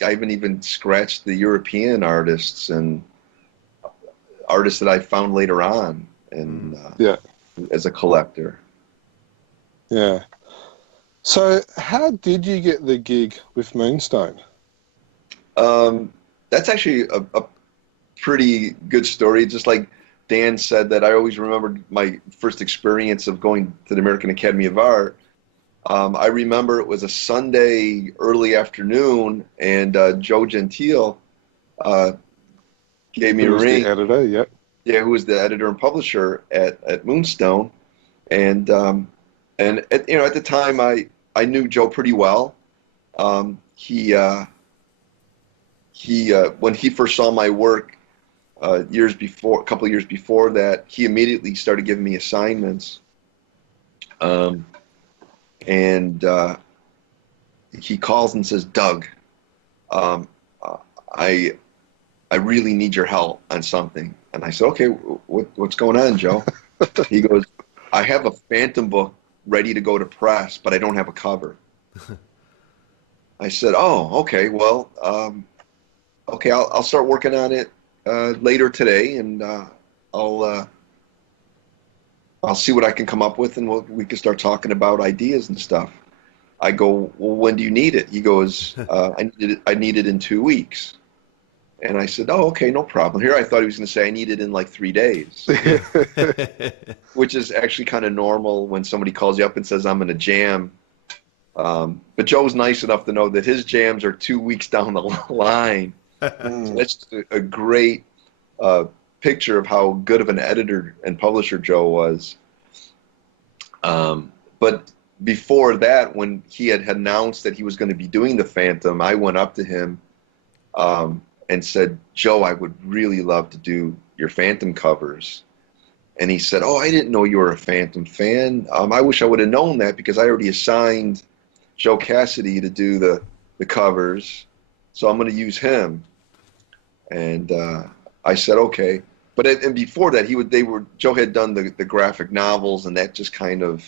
haven't even scratched the European artists and artists that I found later on, and Yeah, as a collector. yeah. So how did you get the gig with Moonstone? That's actually a pretty good story. Just like Dan said, that I always remembered my first experience of going to the American Academy of Art. I remember it was a Sunday early afternoon, and Joe Gentile uh, gave me Who a was the ring. editor? Yep. Yeah, who was the editor and publisher at Moonstone, and at the time I knew Joe pretty well. He when he first saw my work years before, a couple of years before that, he immediately started giving me assignments. Um, and he calls and says, "Doug, um, uh, I I really need your help on something." And I said, "Okay, what's going on, Joe?" He goes, "I have a Phantom book ready to go to press, but I don't have a cover." I said, "Oh, okay. Well, okay, I'll start working on it later today, and I'll uh, I'll see what I can come up with, and we can start talking about ideas and stuff." I go, "Well, when do you need it?" He goes, I need it in 2 weeks." And I said, "Oh, okay, no problem." Here I thought he was going to say, "I need it in like 3 days," which is actually kind of normal when somebody calls you up and says, "I'm in a jam." But Joe's nice enough to know that his jams are 2 weeks down the line. So that's just a great picture of how good of an editor and publisher Joe was. But before that, when he had announced that he was going to be doing the Phantom, I went up to him and said, "Joe, I would really love to do your Phantom covers." And he said, "Oh, I didn't know you were a Phantom fan. I wish I would have known that, because I already assigned Joe Cassidy to do the covers, so I'm going to use him." And I said, "Okay." But and before that, Joe had done the graphic novels, and that just kind of,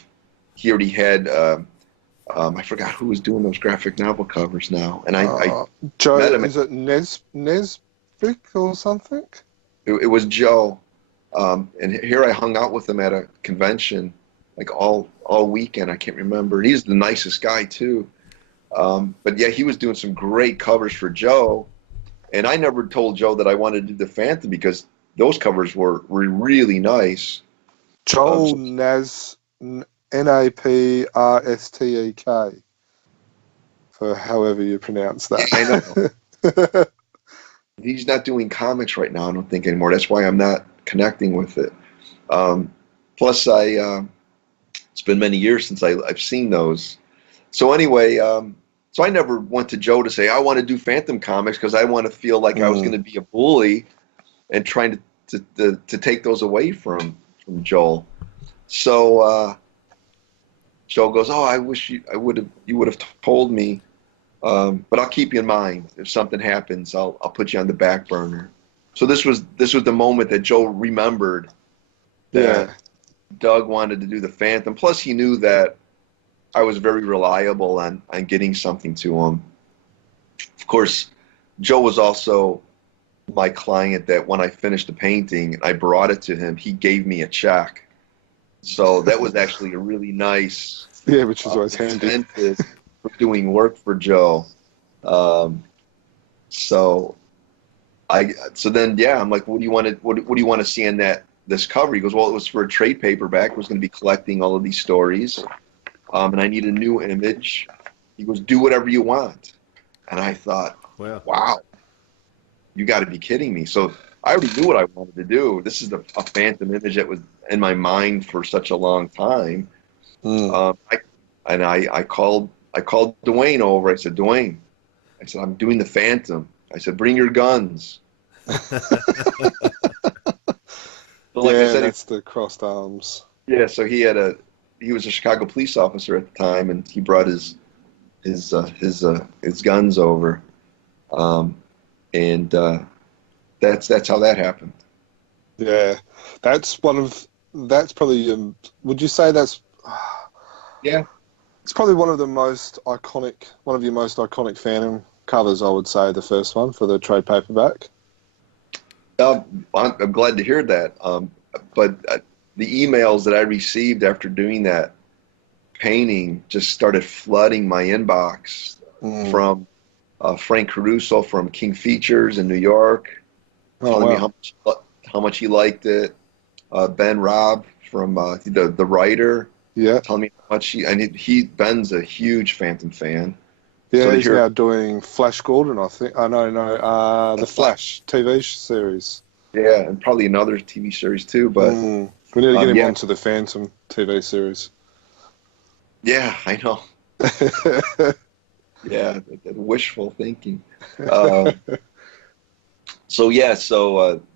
he already had. I forgot who was doing those graphic novel covers now, and I Joe, met him. is it Nesbitt or something? It was Joe, and here I hung out with him at a convention, like all weekend. I can't remember. He's the nicest guy too. But yeah, he was doing some great covers for Joe, and I never told Joe that I wanted to do the Phantom, because those covers were really nice. Joel Naprstek, for however you pronounce Yeah, I know. that. He's not doing comics right now, I don't think, anymore. That's why I'm not connecting with it. Plus, it's been many years since I've seen those. So anyway, so I never went to Joe to say, "I want to do Phantom comics," because I want to feel like I was going to be a bully and trying to take those away from Joel. So Joe goes, "Oh, I wish you would have told me, but I'll keep you in mind. If something happens, I'll put you on the back burner." So this was the moment that Joe remembered that Doug wanted to do the Phantom. Plus, he knew that I was very reliable on getting something to him. Of course, Joe was also my client that when I finished the painting and I brought it to him, he gave me a check. So that was actually a really nice Which is always handy. incentive for doing work for Joe. So then I'm like, "What do you want to what do you want to see in this cover?" He goes, "Well, it was for a trade paperback. I was going to be collecting all of these stories, and I need a new image." He goes, "Do whatever you want." And I thought, wow, you got to be kidding me. So I already knew what I wanted to do. This is a Phantom image that was in my mind for such a long time. I called Dwayne over. I said, "Dwayne," I said, "I'm doing the Phantom." I said, "Bring your guns." So like I said, that's the crossed arms. yeah. So he was a Chicago police officer at the time, and he brought his guns over, and that's how that happened. Yeah, that's probably. Would you say that's? Yeah. It's probably one of your most iconic Phantom covers, I would say, the first one for the trade paperback. I'm glad to hear that. But the emails that I received after doing that painting just started flooding my inbox from Frank Caruso from King Features in New York, telling me how much he liked it. Ben Robb from the writer, telling me how much Ben's a huge Phantom fan. Yeah, So he's now doing Flash Gordon, I think. Oh, no, the Flash TV series. Yeah, and probably another TV series too. But we need to get him onto the Phantom TV series. Yeah, I know. Yeah, wishful thinking. So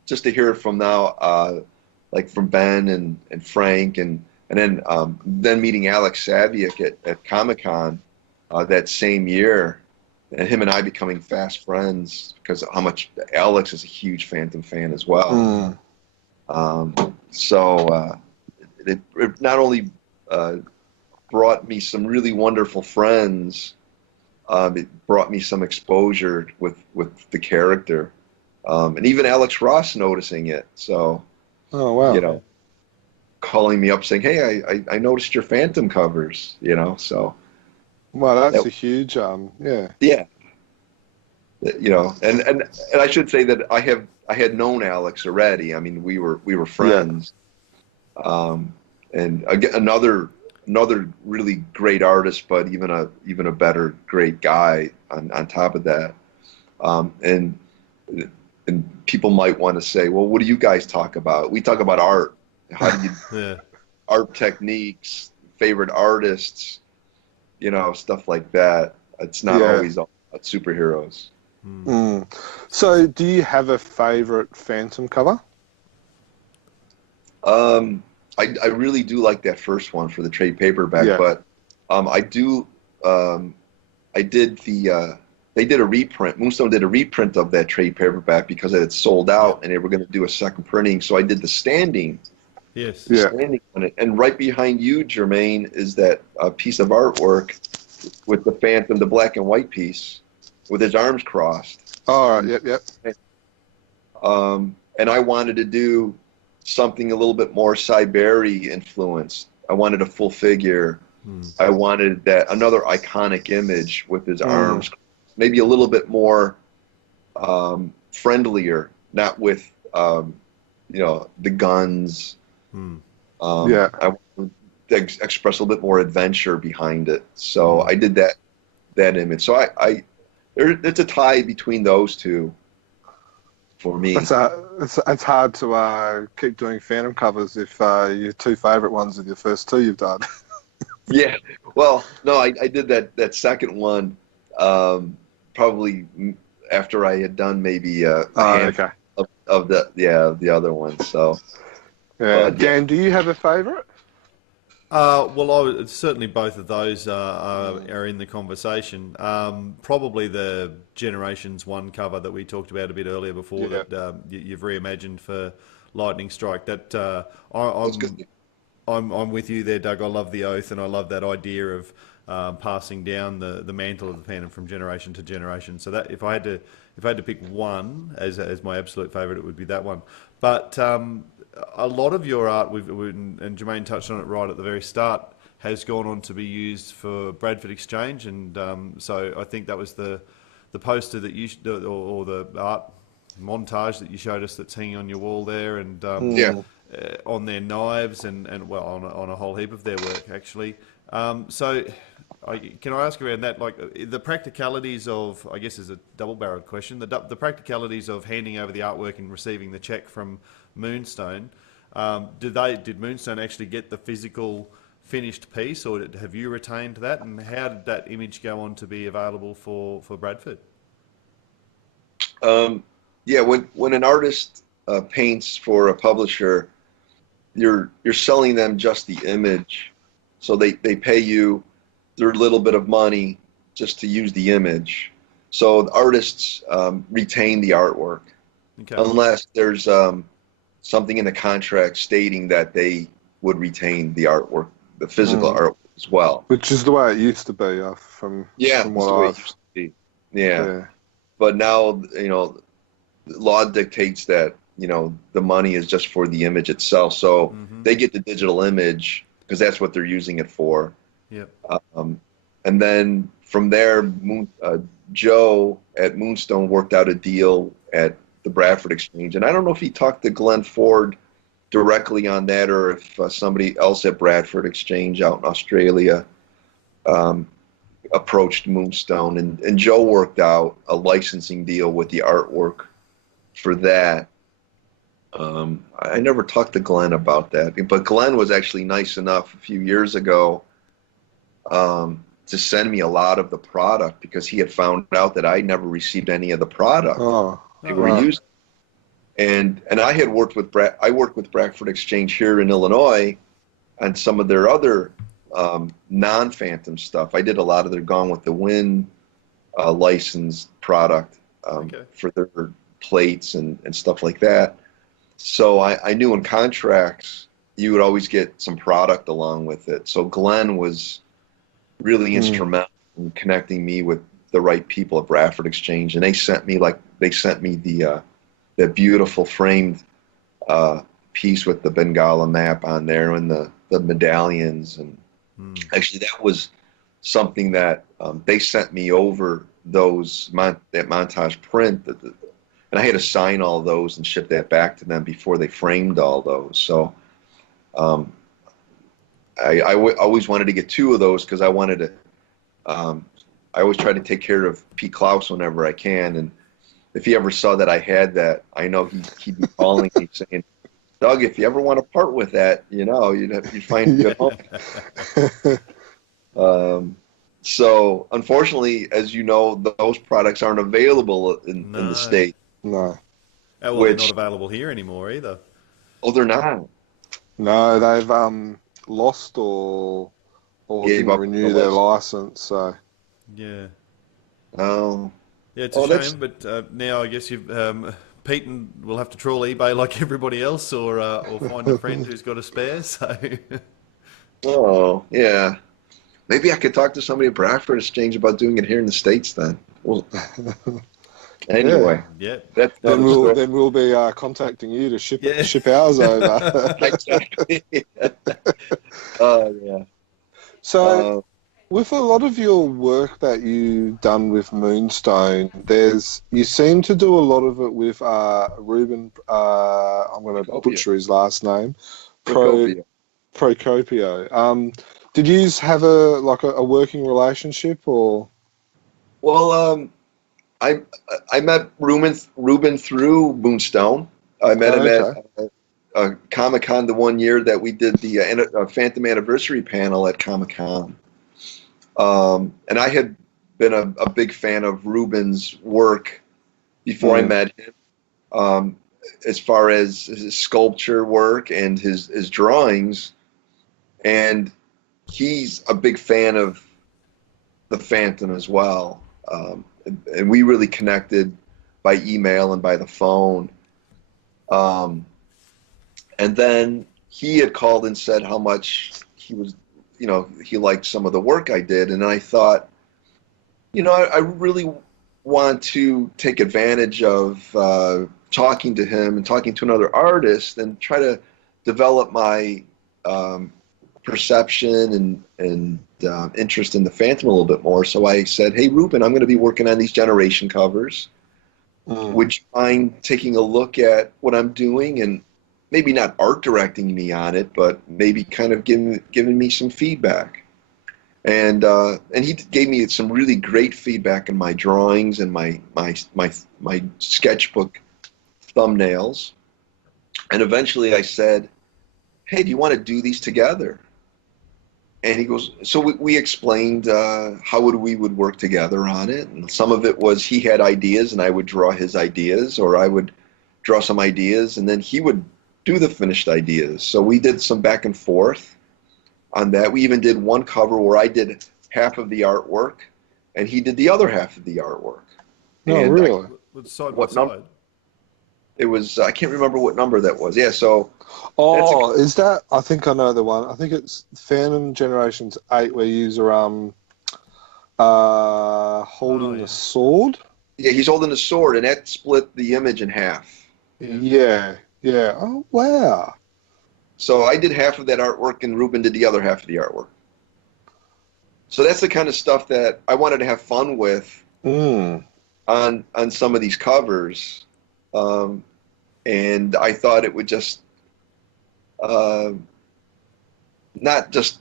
just to hear it from now, like from Ben and Frank, and then meeting Alex Saviuk at Comic-Con that same year, and him and I becoming fast friends because of how much Alex is a huge Phantom fan as well. It not only brought me some really wonderful friends, it brought me some exposure with the character, and even Alex Ross noticing it. So, calling me up saying, "Hey, I noticed your Phantom covers," So, well, that's a huge, yeah. Yeah. And I should say that I had known Alex already. I mean, we were friends. Yeah. And again, another really great artist, but even a better great guy on top of that. And people might want to say, well, what do you guys talk about? We talk about art. How do you art techniques, favorite artists, stuff like that. It's not always all about superheroes. So, do you have a favorite Phantom cover? I really do like that first one for the trade paperback, but I did they did a reprint. Moonstone did a reprint of that trade paperback because it had sold out and they were going to do a second printing. So I did the standing. Yes. Standing on it. And right behind you, Jermaine, is that piece of artwork with the Phantom, the black and white piece, with his arms crossed. Oh, yep. And I wanted to do something a little bit more Siberi influenced. I wanted a full figure. I wanted that another iconic image with his arms, maybe a little bit more friendlier, not with the guns. I wanted to express a little bit more adventure behind it. So I did that image. So it's a tie between those two. For me, it's hard to keep doing Phantom covers if your two favorite ones are the first two you've done. Yeah, well, no, I did that second one probably after I had done maybe a handful of the other ones. So, Dan, do you have a favorite? Well, certainly both of those are in the conversation. Probably the Generations 1 cover that we talked about a bit earlier before that you've reimagined for Lightning Strike. That I'm with you there, Doug. I love the oath, and I love that idea of passing down the mantle of the Phantom from generation to generation. So that if I had to pick one as my absolute favourite, it would be that one. But a lot of your art, and Jermaine touched on it right at the very start, has gone on to be used for Bradford Exchange, and so I think that was the poster that you or the art montage that you showed us that's hanging on your wall there, and on their knives and well on a whole heap of their work actually. So can I ask around that, like the practicalities of, I guess is a double-barreled question, the practicalities of handing over the artwork and receiving the check from Moonstone, did Moonstone actually get the physical finished piece, or have you retained that, and how did that image go on to be available for Bradford? When an artist paints for a publisher, you're selling them just the image, so they pay you their little bit of money just to use the image. So the artists retain the artwork, unless there's something in the contract stating that they would retain the artwork, the physical artwork as well. Which is the way it used to be, from what I've... Used to be. Yeah. But now, law dictates that, the money is just for the image itself. So they get the digital image because that's what they're using it for. Yep. And And then from there, Joe at Moonstone worked out a deal at the Bradford Exchange. And I don't know if he talked to Glenn Ford directly on that, or if somebody else at Bradford Exchange out in Australia approached Moonstone. And Joe worked out a licensing deal with the artwork for that. I never talked to Glenn about that, but Glenn was actually nice enough a few years ago to send me a lot of the product, because he had found out that I never received any of the product they were using. And I had worked with Bradford Exchange here in Illinois on some of their other non-Phantom stuff. I did a lot of their Gone with the Wind licensed product for their plates and stuff like that. So I knew in contracts you would always get some product along with it. So Glenn was really instrumental in connecting me with the right people at Bradford Exchange, and they sent me the beautiful framed piece with the Bengala map on there and the medallions. And actually that was something that they sent me over that montage print, and I had to sign all those and ship that back to them before they framed all those. So I always wanted to get two of those, because I wanted to. I always try to take care of Pete Klaus whenever I can, and if he ever saw that I had that, I know he'd be calling me saying, "Doug, if you ever want to part with that, you'd find a good home." So unfortunately, as you know, those products aren't available in the state. No. Well, they're not available here anymore either. Oh, they're not. No, they've lost or didn't renew their license. So yeah. Oh. Yeah, it's a shame, but now I guess Pete will have to trawl eBay like everybody else, or find a friend who's got a spare. So. Oh yeah. Maybe I could talk to somebody at Bradford Exchange about doing it here in the States then. Well, anyway. Yeah. Then we'll be contacting you to ship ours over. Exactly. Oh, yeah. So with a lot of your work that you've done with Moonstone, you seem to do a lot of it with Rubén, I'm going to butcher his last name, Procopio. Did you have a working relationship, or? Well, I met Rubén through Moonstone. I met him at Comic-Con the one year that we did the Phantom Anniversary panel at Comic-Con. And I had been a big fan of Rubén's work before I met him, as far as his sculpture work and his drawings. And he's a big fan of the Phantom as well. And we really connected by email and by the phone. And then he had called and said how much he liked some of the work I did. And then I thought, I really want to take advantage of talking to him and talking to another artist and try to develop my perception and interest in the Phantom a little bit more. So I said, "Hey, Rubén, I'm going to be working on these generation covers. Would you mind taking a look at what I'm doing and maybe not art directing me on it, but maybe kind of giving me some feedback?" And he gave me some really great feedback in my drawings and my sketchbook thumbnails. And eventually I said, "Hey, do you want to do these together?" And he goes, so we explained how we would work together on it. And some of it was he had ideas and I would draw his ideas, or I would draw some ideas and then he would do the finished ideas. So we did some back and forth on that. We even did one cover where I did half of the artwork and he did the other half of the artwork. No, really? Side by side. It was, I can't remember what number that was. Yeah, so. Oh, is that, I think I know the one. I think it's Phantom Generations 8 where you holding the sword. Yeah, he's holding the sword, and that split the image in half. Yeah. Oh, wow. So I did half of that artwork, and Rubén did the other half of the artwork. So that's the kind of stuff that I wanted to have fun with Mm. on some of these covers, and I thought it would just uh, not just.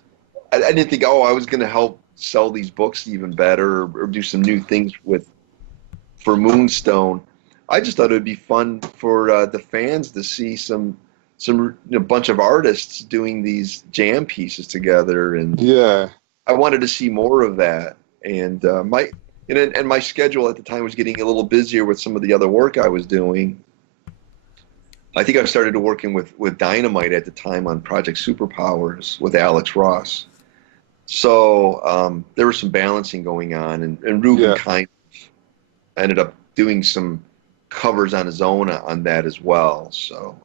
I didn't think, oh, I was going to help sell these books even better, or do some new things for Moonstone. I just thought it would be fun for the fans to see bunch of artists doing these jam pieces together, and Yeah. I wanted to see more of that. And my schedule at the time was getting a little busier with some of the other work I was doing. I think I started working with Dynamite at the time on Project Superpowers with Alex Ross. So there was some balancing going on, and Ruben Yeah. kind of ended up doing some covers on his own on that as well. So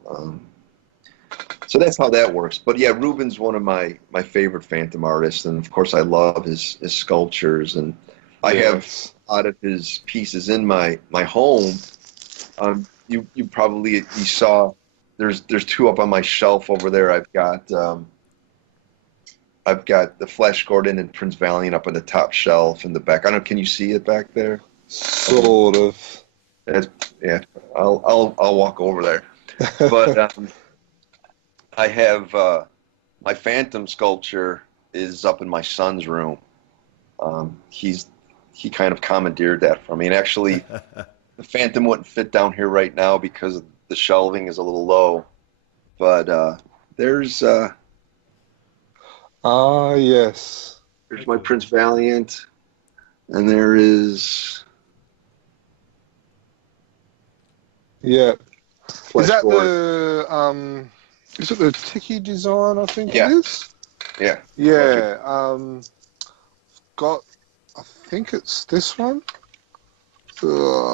that's how that works. But yeah, Ruben's one of my favorite Phantom artists, and of course I love his sculptures, and I have Yes. a lot of his pieces in my home. You probably you saw there's two up on my shelf over there. I've got the Flash Gordon and Prince Valiant up on the top shelf in the back. I don't know, can you see it back there? Sort of. That's, yeah, I'll walk over there. But I have my Phantom sculpture is up in my son's room. He kind of commandeered that from me, and actually, the Phantom wouldn't fit down here right now because the shelving is a little low. But there's Yes. my Prince Valiant, and there is Yeah. Flash Is that Gordon. is it the Tiki design, I think Yeah. it is? Yeah. Yeah. I think it's this one.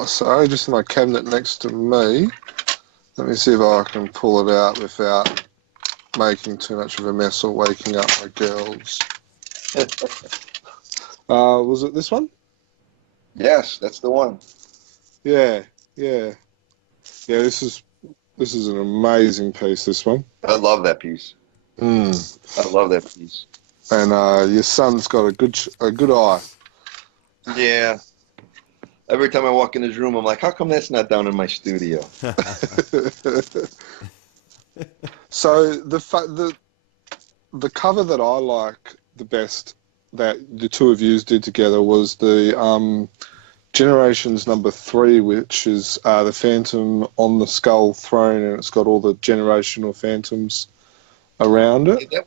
Sorry, just in my cabinet next to me. Let me see if I can pull it out without making too much of a mess or waking up my girls. Was it this one? Yes, that's the one. Yeah, yeah. Yeah, this is an amazing piece, this one. I love that piece. Mm. I love that piece. And your son's got a good eye. Yeah. Every time I walk in his room, I'm like, how come that's not down in my studio? So the cover that I like the best that the two of yous did together was the Generations #3, which is the Phantom on the skull throne, and it's got all the generational phantoms around it. Yeah,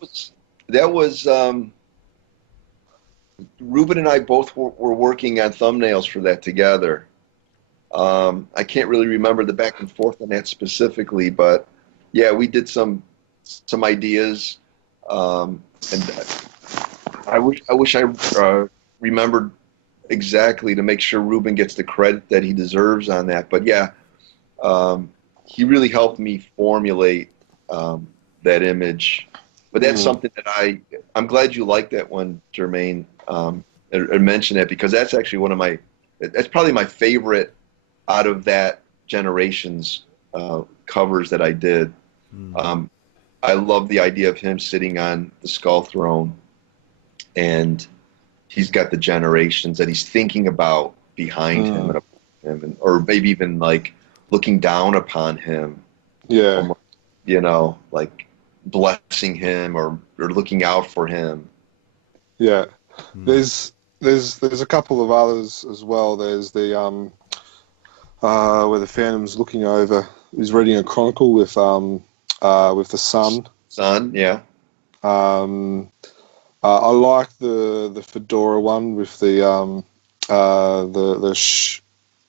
that was Ruben and I both were working on thumbnails for that together. I can't really remember the back and forth on that specifically, but yeah, we did some ideas, and I wish I remembered exactly to make sure Ruben gets the credit that he deserves on that. But yeah, he really helped me formulate that image. But that's something that I'm glad you like that one, Jermaine, and mention it, because that's actually that's probably my favorite out of that Generations covers that I did. I love the idea of him sitting on the skull throne, and he's got the generations that he's thinking about behind him, or maybe even like looking down upon him. Yeah. Almost, like blessing him or looking out for him. Yeah. There's a couple of others as well. There's the where the Phantom's looking over. He's reading a chronicle with the sun. Sun, yeah. I like the fedora one with the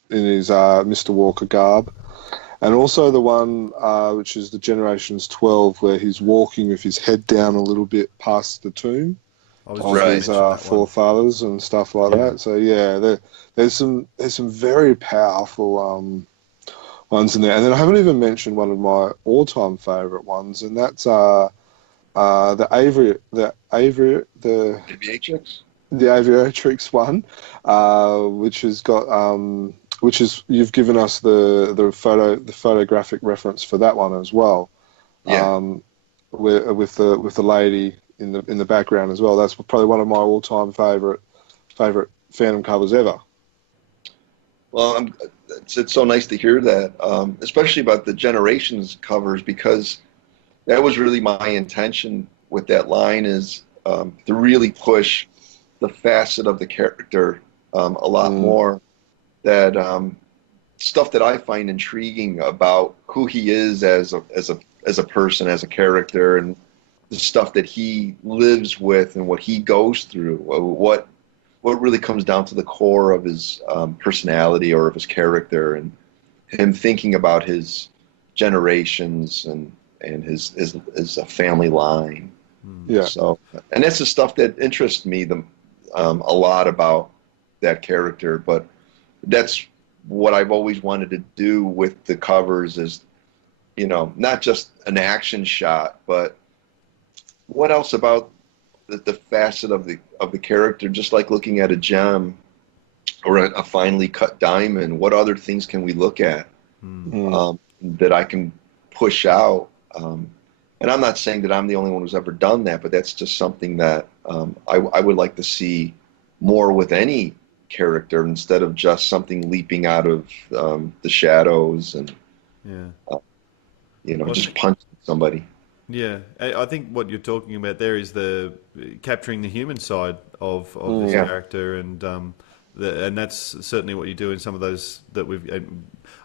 in his Mr. Walker garb, and also the one which is the Generations 12, where he's walking with his head down a little bit past the tomb I was of just his mention that one. forefathers and stuff like that. So yeah, there's some very powerful ones in there, and then I haven't even mentioned one of my all-time favourite ones, and that's the Aviatrix? The Aviatrix one, which has got which is, you've given us the photographic reference for that one as well. Yeah. with the lady in the background as well. That's probably one of my all-time favorite Phantom covers ever. Well, it's so nice to hear that, especially about the Generations covers, because that was really my intention with that line, is to really push the facet of the character a lot more. That stuff that I find intriguing about who he is as a person, as a character, and the stuff that he lives with and what he goes through, what really comes down to the core of his personality or of his character, and him thinking about his generations and his family line. Yeah. So, and that's the stuff that interests me a lot about that character. But that's what I've always wanted to do with the covers, is, not just an action shot, but what else about the facet of the character, just like looking at a gem or a finely cut diamond. What other things can we look at that I can push out? And I'm not saying that I'm the only one who's ever done that, but that's just something that I would like to see more with any character, instead of just something leaping out of the shadows and just punching somebody. Yeah, I think what you're talking about there is the capturing the human side of this character, and and that's certainly what you do in some of those that we've,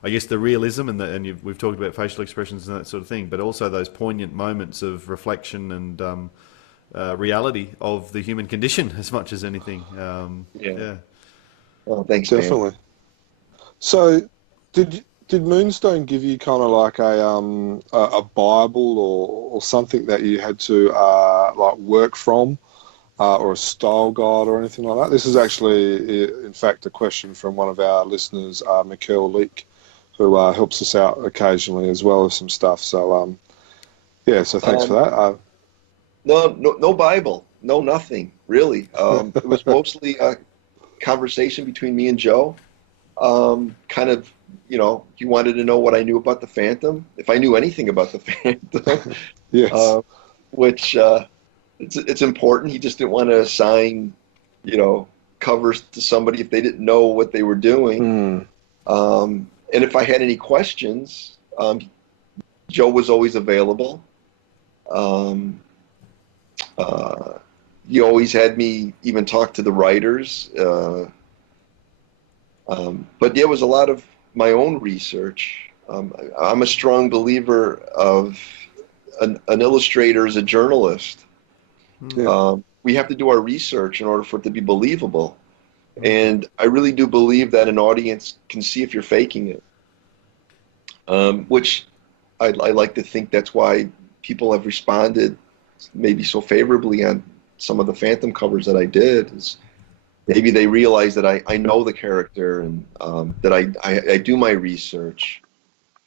I guess, the realism, and we've talked about facial expressions and that sort of thing, but also those poignant moments of reflection and reality of the human condition as much as anything. Well, thanks, definitely. man. So, did Moonstone give you kind of like a Bible or something that you had to like work from, or a style guide or anything like that? This is actually, in fact, a question from one of our listeners, Mikkel Leek, who helps us out occasionally as well with some stuff. So, so thanks for that. No Bible, no nothing really. It was mostly a conversation between me and Joe. Kind of, he wanted to know what I knew about the Phantom, if I knew anything about the Phantom. Yes. Which it's important. He just didn't want to assign, covers to somebody if they didn't know what they were doing. And if I had any questions, Joe was always available. He always had me even talk to the writers. But there was a lot of my own research. I'm a strong believer of an illustrator as a journalist. We have to do our research in order for it to be believable. And I really do believe that an audience can see if you're faking it, which I like to think that's why people have responded maybe so favorably on some of the Phantom covers that I did. Is maybe they realize that I know the character, and that I do my research.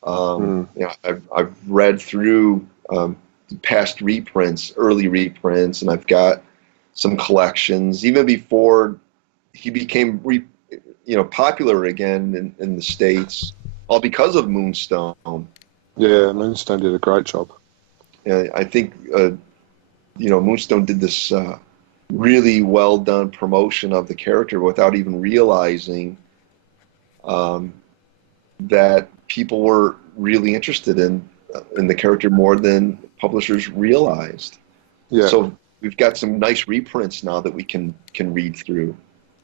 I've read through past reprints, early reprints, and I've got some collections even before he became popular again in the States, all because of Moonstone. Yeah, Moonstone did a great job. And I think Moonstone did this really well done promotion of the character without even realizing that people were really interested in the character more than publishers realized. Yeah. So we've got some nice reprints now that we can read through.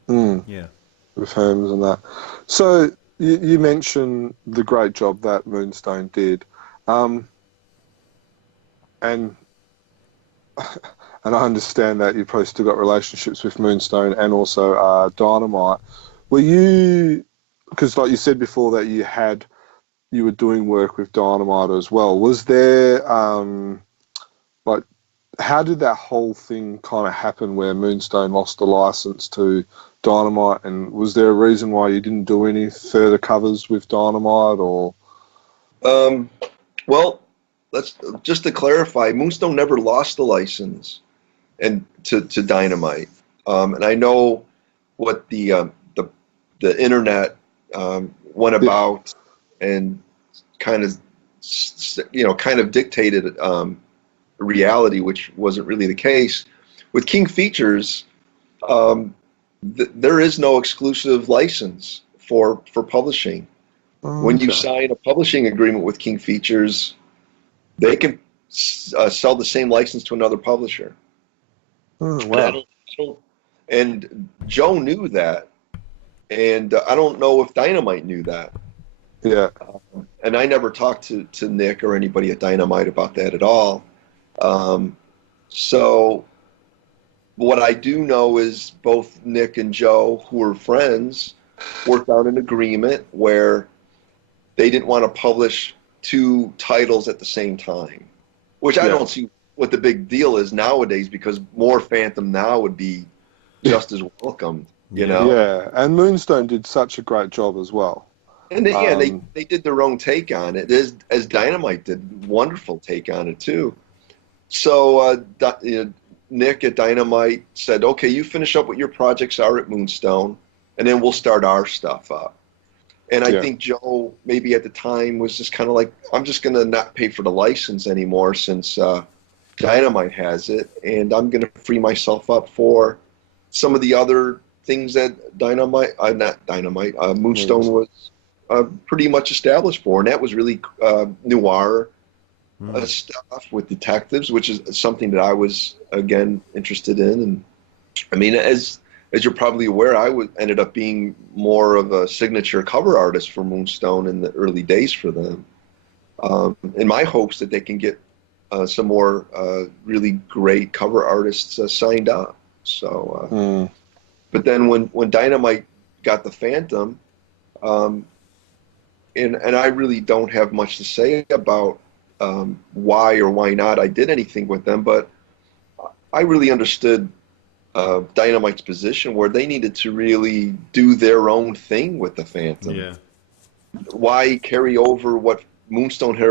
Yeah. With Holmes and that. So you mentioned the great job that Moonstone did, and I understand that you've probably still got relationships with Moonstone and also Dynamite. Were you, because like you said before that you were doing work with Dynamite as well, was there, how did that whole thing kind of happen where Moonstone lost the license to Dynamite, and was there a reason why you didn't do any further covers with Dynamite, or? Well, just to clarify, Moonstone never lost the license and to Dynamite, and I know what the internet went about and kind of dictated reality, which wasn't really the case. With King Features, there is no exclusive license for publishing. When you sign a publishing agreement with King Features, they can sell the same license to another publisher. Oh, wow. And Joe knew that, and I don't know if Dynamite knew that. Yeah. And I never talked to Nick or anybody at Dynamite about that at all. So what I do know is both Nick and Joe, who were friends, worked out an agreement where they didn't want to publish two titles at the same time, which I don't see what the big deal is nowadays, because more Phantom now would be just as welcomed, you know? Yeah, and Moonstone did such a great job as well. And they did their own take on it, as Dynamite did. Wonderful take on it, too. So Nick at Dynamite said, okay, you finish up what your projects are at Moonstone, and then we'll start our stuff up. And I think Joe, maybe at the time, was just kind of like, I'm just going to not pay for the license anymore since Dynamite has it, and I'm going to free myself up for some of the other things that Moonstone was pretty much established for. And that was really noir stuff with detectives, which is something that I was, again, interested in. And I mean, as you're probably aware, ended up being more of a signature cover artist for Moonstone in the early days for them. In my hopes that they can get some more really great cover artists signed up. So, but then when Dynamite got the Phantom, and I really don't have much to say about why or why not I did anything with them, but I really understood Dynamite's position where they needed to really do their own thing with the Phantom. Yeah. Why carry over what Moonstone had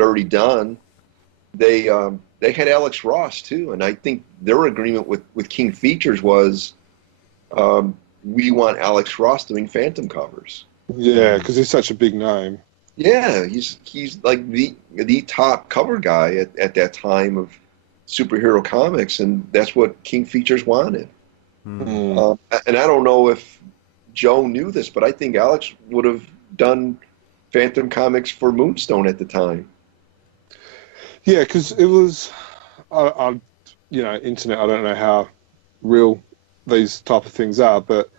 already done? They had Alex Ross too, and I think their agreement with King Features was we want Alex Ross doing Phantom covers. Yeah, because he's such a big name. Yeah, he's like the top cover guy at that time of superhero comics, and that's what King Features wanted. And I don't know if Joe knew this, but I think Alex would have done Phantom comics for Moonstone at the time. Yeah, because it was, internet. I don't know how real these type of things are, but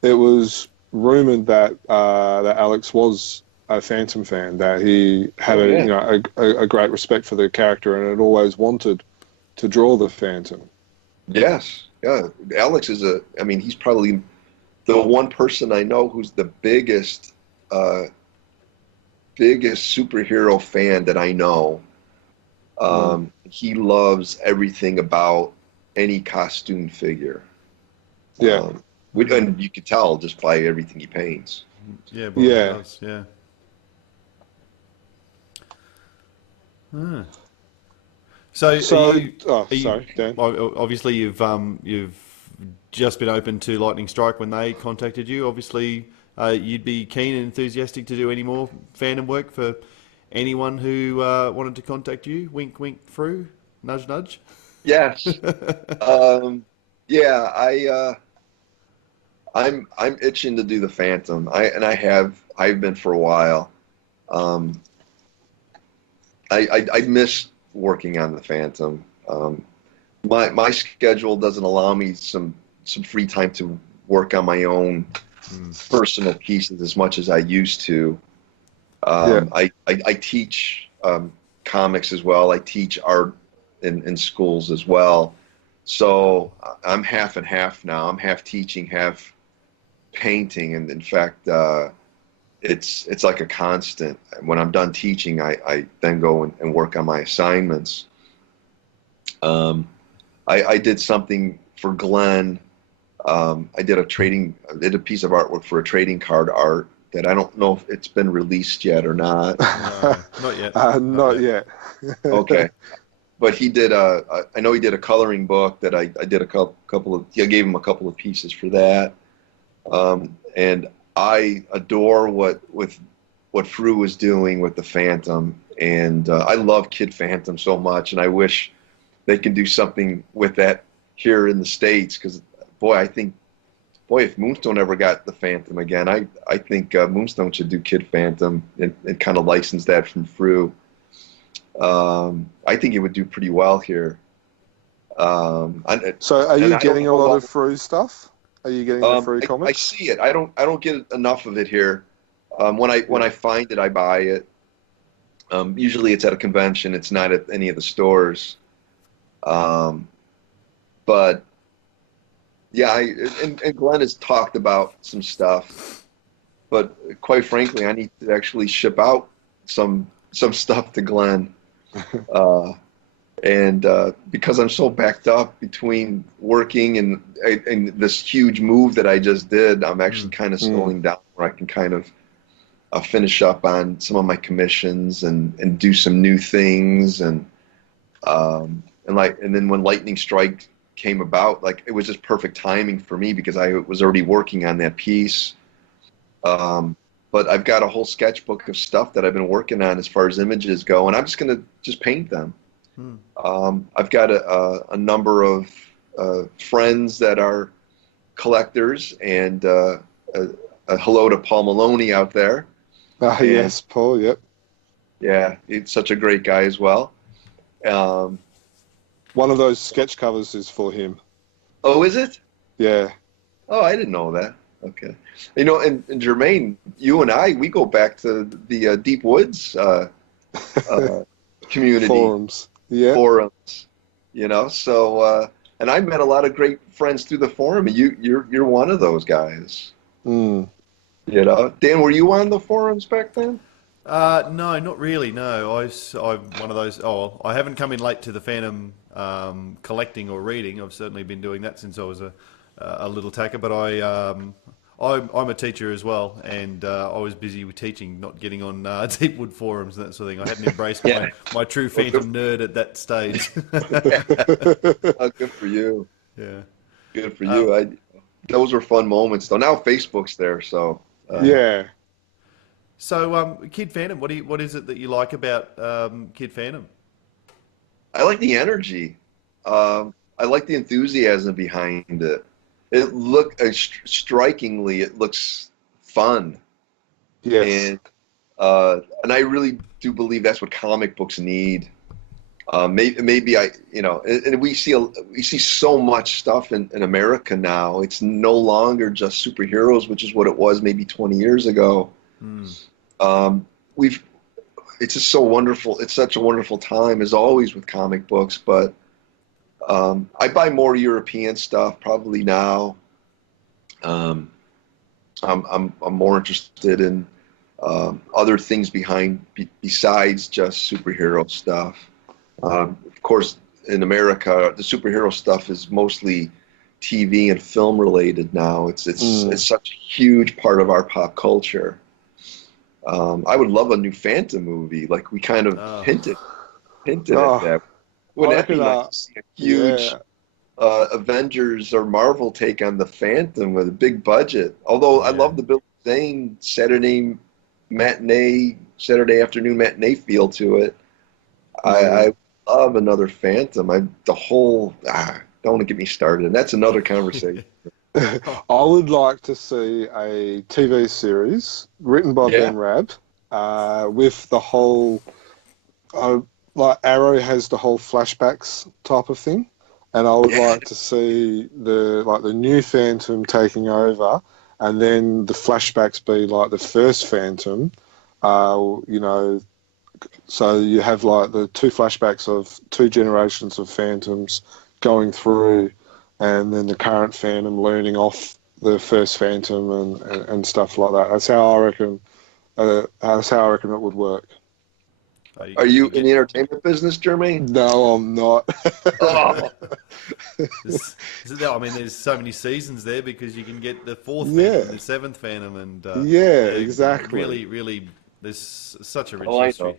it was rumored that that Alex was a Phantom fan, that he had a great respect for the character and had always wanted to draw the Phantom. Yes, yeah. Alex is he's probably the one person I know who's the biggest superhero fan that I know. He loves everything about any costume figure. Yeah. And you could tell just by everything he paints. Yeah. Yeah. So sorry, Dan. Obviously, you've just been open to Lightning Strike when they contacted you. Obviously, you'd be keen and enthusiastic to do any more fandom work for anyone who wanted to contact you. Wink, wink, through. Nudge, nudge. Yes. I'm itching to do the Phantom. I've been for a while. I miss working on the Phantom. My schedule doesn't allow me some free time to work on my own personal pieces as much as I used to. I teach comics as well. I teach art in schools as well. So I'm half and half now. I'm half teaching, half painting, and in fact, it's like a constant. When I'm done teaching, I then go and work on my assignments. I did something for Glenn. I did a piece of artwork for a trading card art that I don't know if it's been released yet or not. No, not yet. Not yet. Okay. But he did I know he did a coloring book that I did I gave him a couple of pieces for that. And I adore what Fru was doing with the Phantom, And I love Kid Phantom so much, and I wish they could do something with that here in the States. Because if Moonstone ever got the Phantom again, I think Moonstone should do Kid Phantom and kind of license that from Frew. I think it would do pretty well here. So are you getting a lot of Frew stuff? Are you getting the Frew comics? I see it. I don't get enough of it here. When I find it, I buy it. Usually it's at a convention. It's not at any of the stores. But yeah, and Glenn has talked about some stuff. But quite frankly, I need to actually ship out some stuff to Glenn. And because I'm so backed up between working and this huge move that I just did, I'm actually kind of slowing down where I can kind of finish up on some of my commissions and do some new things and then when Lightning Strike came about, like it was just perfect timing for me because I was already working on that piece. But I've got a whole sketchbook of stuff that I've been working on as far as images go, and I'm just gonna paint them. I've got a number of friends that are collectors, and a hello to Paul Maloney out there. Yes, Paul. Yep. Yeah, he's such a great guy as well. One of those sketch covers is for him. Oh, is it? Yeah. Oh, I didn't know that. Okay. You know, and Jermaine, you and we go back to the Deep Woods community. Forums. Yeah. Forums. You know, so, and I met a lot of great friends through the forum. You're one of those guys. You know, Dan, were you on the forums back then? No, not really. No, I'm one of those. Oh, I haven't come in late to the Phantom collecting or reading. I've certainly been doing that since I was a little tacker. But I'm a teacher as well, and I was busy with teaching, not getting on Deepwood forums and that sort of thing. I hadn't embraced my true Phantom nerd at that stage. Oh, good for you. Yeah, good for you. Those were fun moments, though. Now Facebook's there, so yeah. So, Kid Phantom, what is it that you like about Kid Phantom? I like the energy. I like the enthusiasm behind it. Strikingly, it looks fun. Yes. And I really do believe that's what comic books need. Maybe and we see so much stuff in America now. It's no longer just superheroes, which is what it was maybe 20 years ago. It's just so wonderful. It's such a wonderful time as always with comic books, but I buy more European stuff probably now. I'm more interested in other things besides just superhero stuff. Of course, in America, the superhero stuff is mostly TV and film related now. It's such a huge part of our pop culture. I would love a new Phantom movie, like we kind of hinted at that. Wouldn't that be nice to see a huge Avengers or Marvel take on the Phantom with a big budget? Although I love the Bill Zane Saturday afternoon matinee feel to it. I love another Phantom. Don't want to get me started, and that's another conversation. I would like to see a TV series written by Ben Rabb with the whole, like Arrow has the whole flashbacks type of thing, and I would like to see the new Phantom taking over, and then the flashbacks be like the first Phantom, so you have like the two flashbacks of two generations of Phantoms going through, and then the current Phantom learning off the first Phantom and stuff like that. That's how I reckon. That's how I reckon it would work. Are you in the entertainment business, Jermaine? No, I'm not. I mean, there's so many seasons there because you can get the fourth Phantom, the seventh Phantom, and exactly. Really, really, there's such a rich history. Know.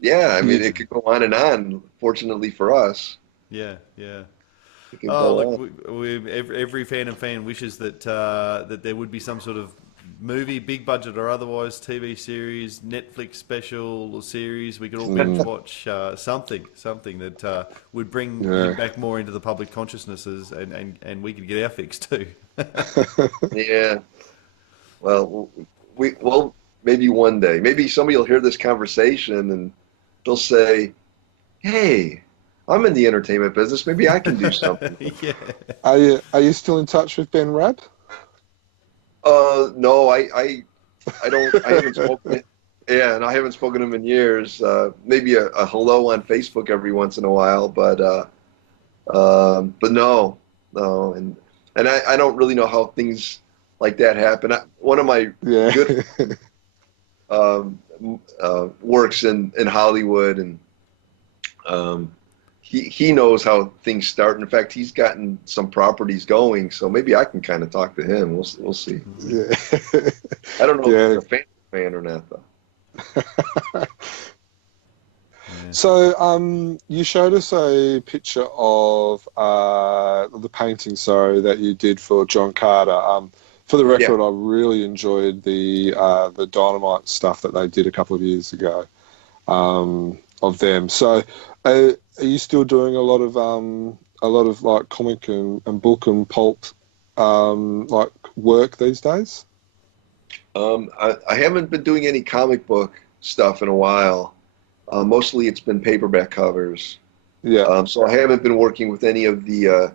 Yeah, I mean, it could go on and on. Fortunately for us. Yeah. Oh, look, every Phantom fan wishes that there would be some sort of movie, big budget or otherwise, TV series, Netflix special or series, we could all binge watch something that would bring him back more into the public consciousnesses, and we could get our fix too. Yeah. Well, maybe one day, maybe somebody will hear this conversation and they'll say, "Hey, I'm in the entertainment business. Maybe I can do something." Yeah. Are you still in touch with Ben Rabb? No, I don't. I haven't spoken. Yeah, and I haven't spoken to him in years. Maybe a hello on Facebook every once in a while, but no, and I don't really know how things like that happen. One of my good works in Hollywood, and he knows how things start. In fact, he's gotten some properties going, so maybe I can kind of talk to him. We'll see. Yeah. I don't know if he's a fan or not, though. So, you showed us a picture of the painting, that you did for John Carter. For the record, I really enjoyed the Dynamite stuff that they did a couple of years ago of them. So, are you still doing a lot of like comic and book and pulp like work these days? I haven't been doing any comic book stuff in a while. Mostly it's been paperback covers. Yeah. So I haven't been working with any of the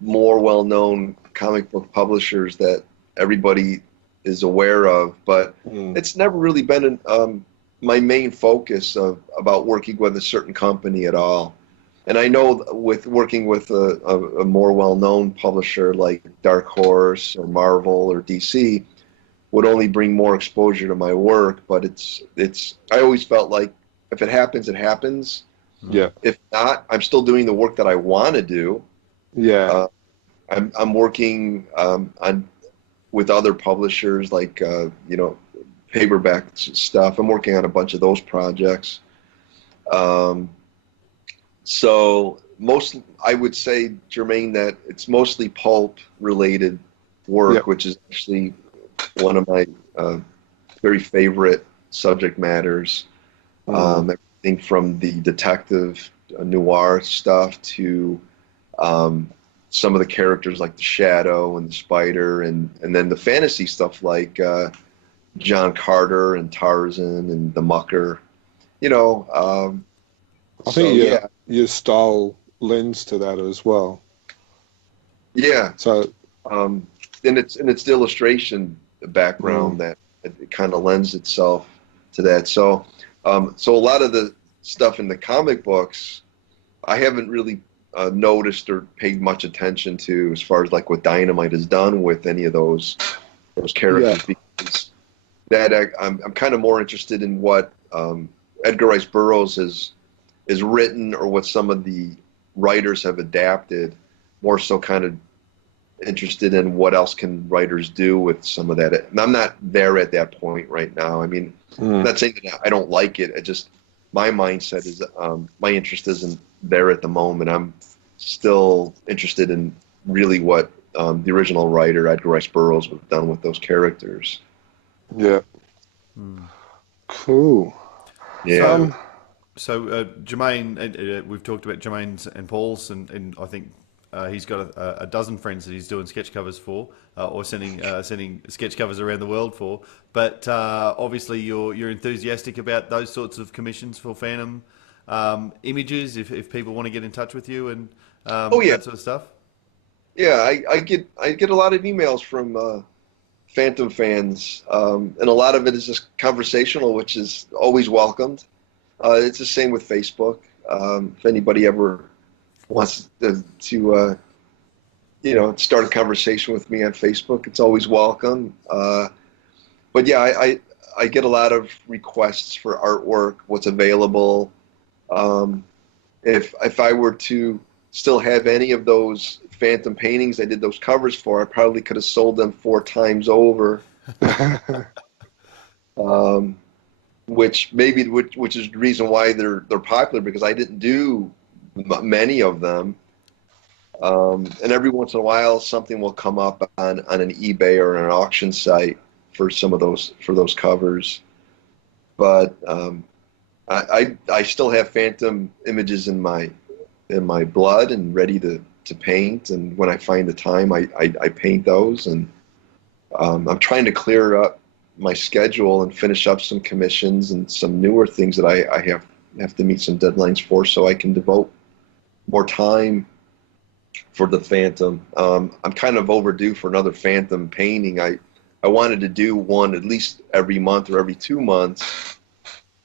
more well-known comic book publishers that everybody is aware of. But it's never really been my main focus about working with a certain company at all. And I know with working with a more well-known publisher like Dark Horse or Marvel or DC would only bring more exposure to my work. But I always felt like if it happens, it happens. Yeah. If not, I'm still doing the work that I want to do. Yeah. I'm working with other publishers like paperback stuff. I'm working on a bunch of those projects. So I would say, Jermaine, that it's mostly pulp related work, which is actually one of my very favorite subject matters. Everything from the detective noir stuff to some of the characters like the Shadow and the Spider, and then the fantasy stuff like John Carter and Tarzan and the Mucker. I think your style lends to that as well. Yeah. So, and it's the illustration background that it kind of lends itself to that. So, so a lot of the stuff in the comic books, I haven't really noticed or paid much attention to as far as like what Dynamite has done with any of those characters, because I'm kind of more interested in what Edgar Rice Burroughs is written, or what some of the writers have adapted, more so kind of interested in what else can writers do with some of that. And I'm not there at that point right now. I mean, I'm not saying that I don't like it. My mindset is, my interest isn't there at the moment. I'm still interested in really what the original writer, Edgar Rice Burroughs, would have done with those characters. Yeah. Cool. Yeah. So Jermaine, we've talked about Jermaine's and Paul's, and I think he's got a dozen friends that he's doing sketch covers for, or sending sketch covers around the world for. But obviously, you're enthusiastic about those sorts of commissions for Phantom images. If people want to get in touch with you and that sort of stuff. Yeah, I get a lot of emails from Phantom fans, and a lot of it is just conversational, which is always welcomed. It's the same with Facebook. If anybody ever wants to start a conversation with me on Facebook, it's always welcome. But yeah, I get a lot of requests for artwork, what's available. If I were to still have any of those Phantom paintings I did those covers for, I probably could have sold them 4 times over. Which is the reason why they're popular, because I didn't do many of them. And every once in a while, something will come up on an eBay or an auction site for those covers. But I still have Phantom images in my blood and ready to paint. And when I find the time, I paint those. And I'm trying to clear up my schedule and finish up some commissions and some newer things that I have to meet some deadlines for, so I can devote more time for the Phantom. I'm kind of overdue for another Phantom painting. I wanted to do one at least every month or every 2 months,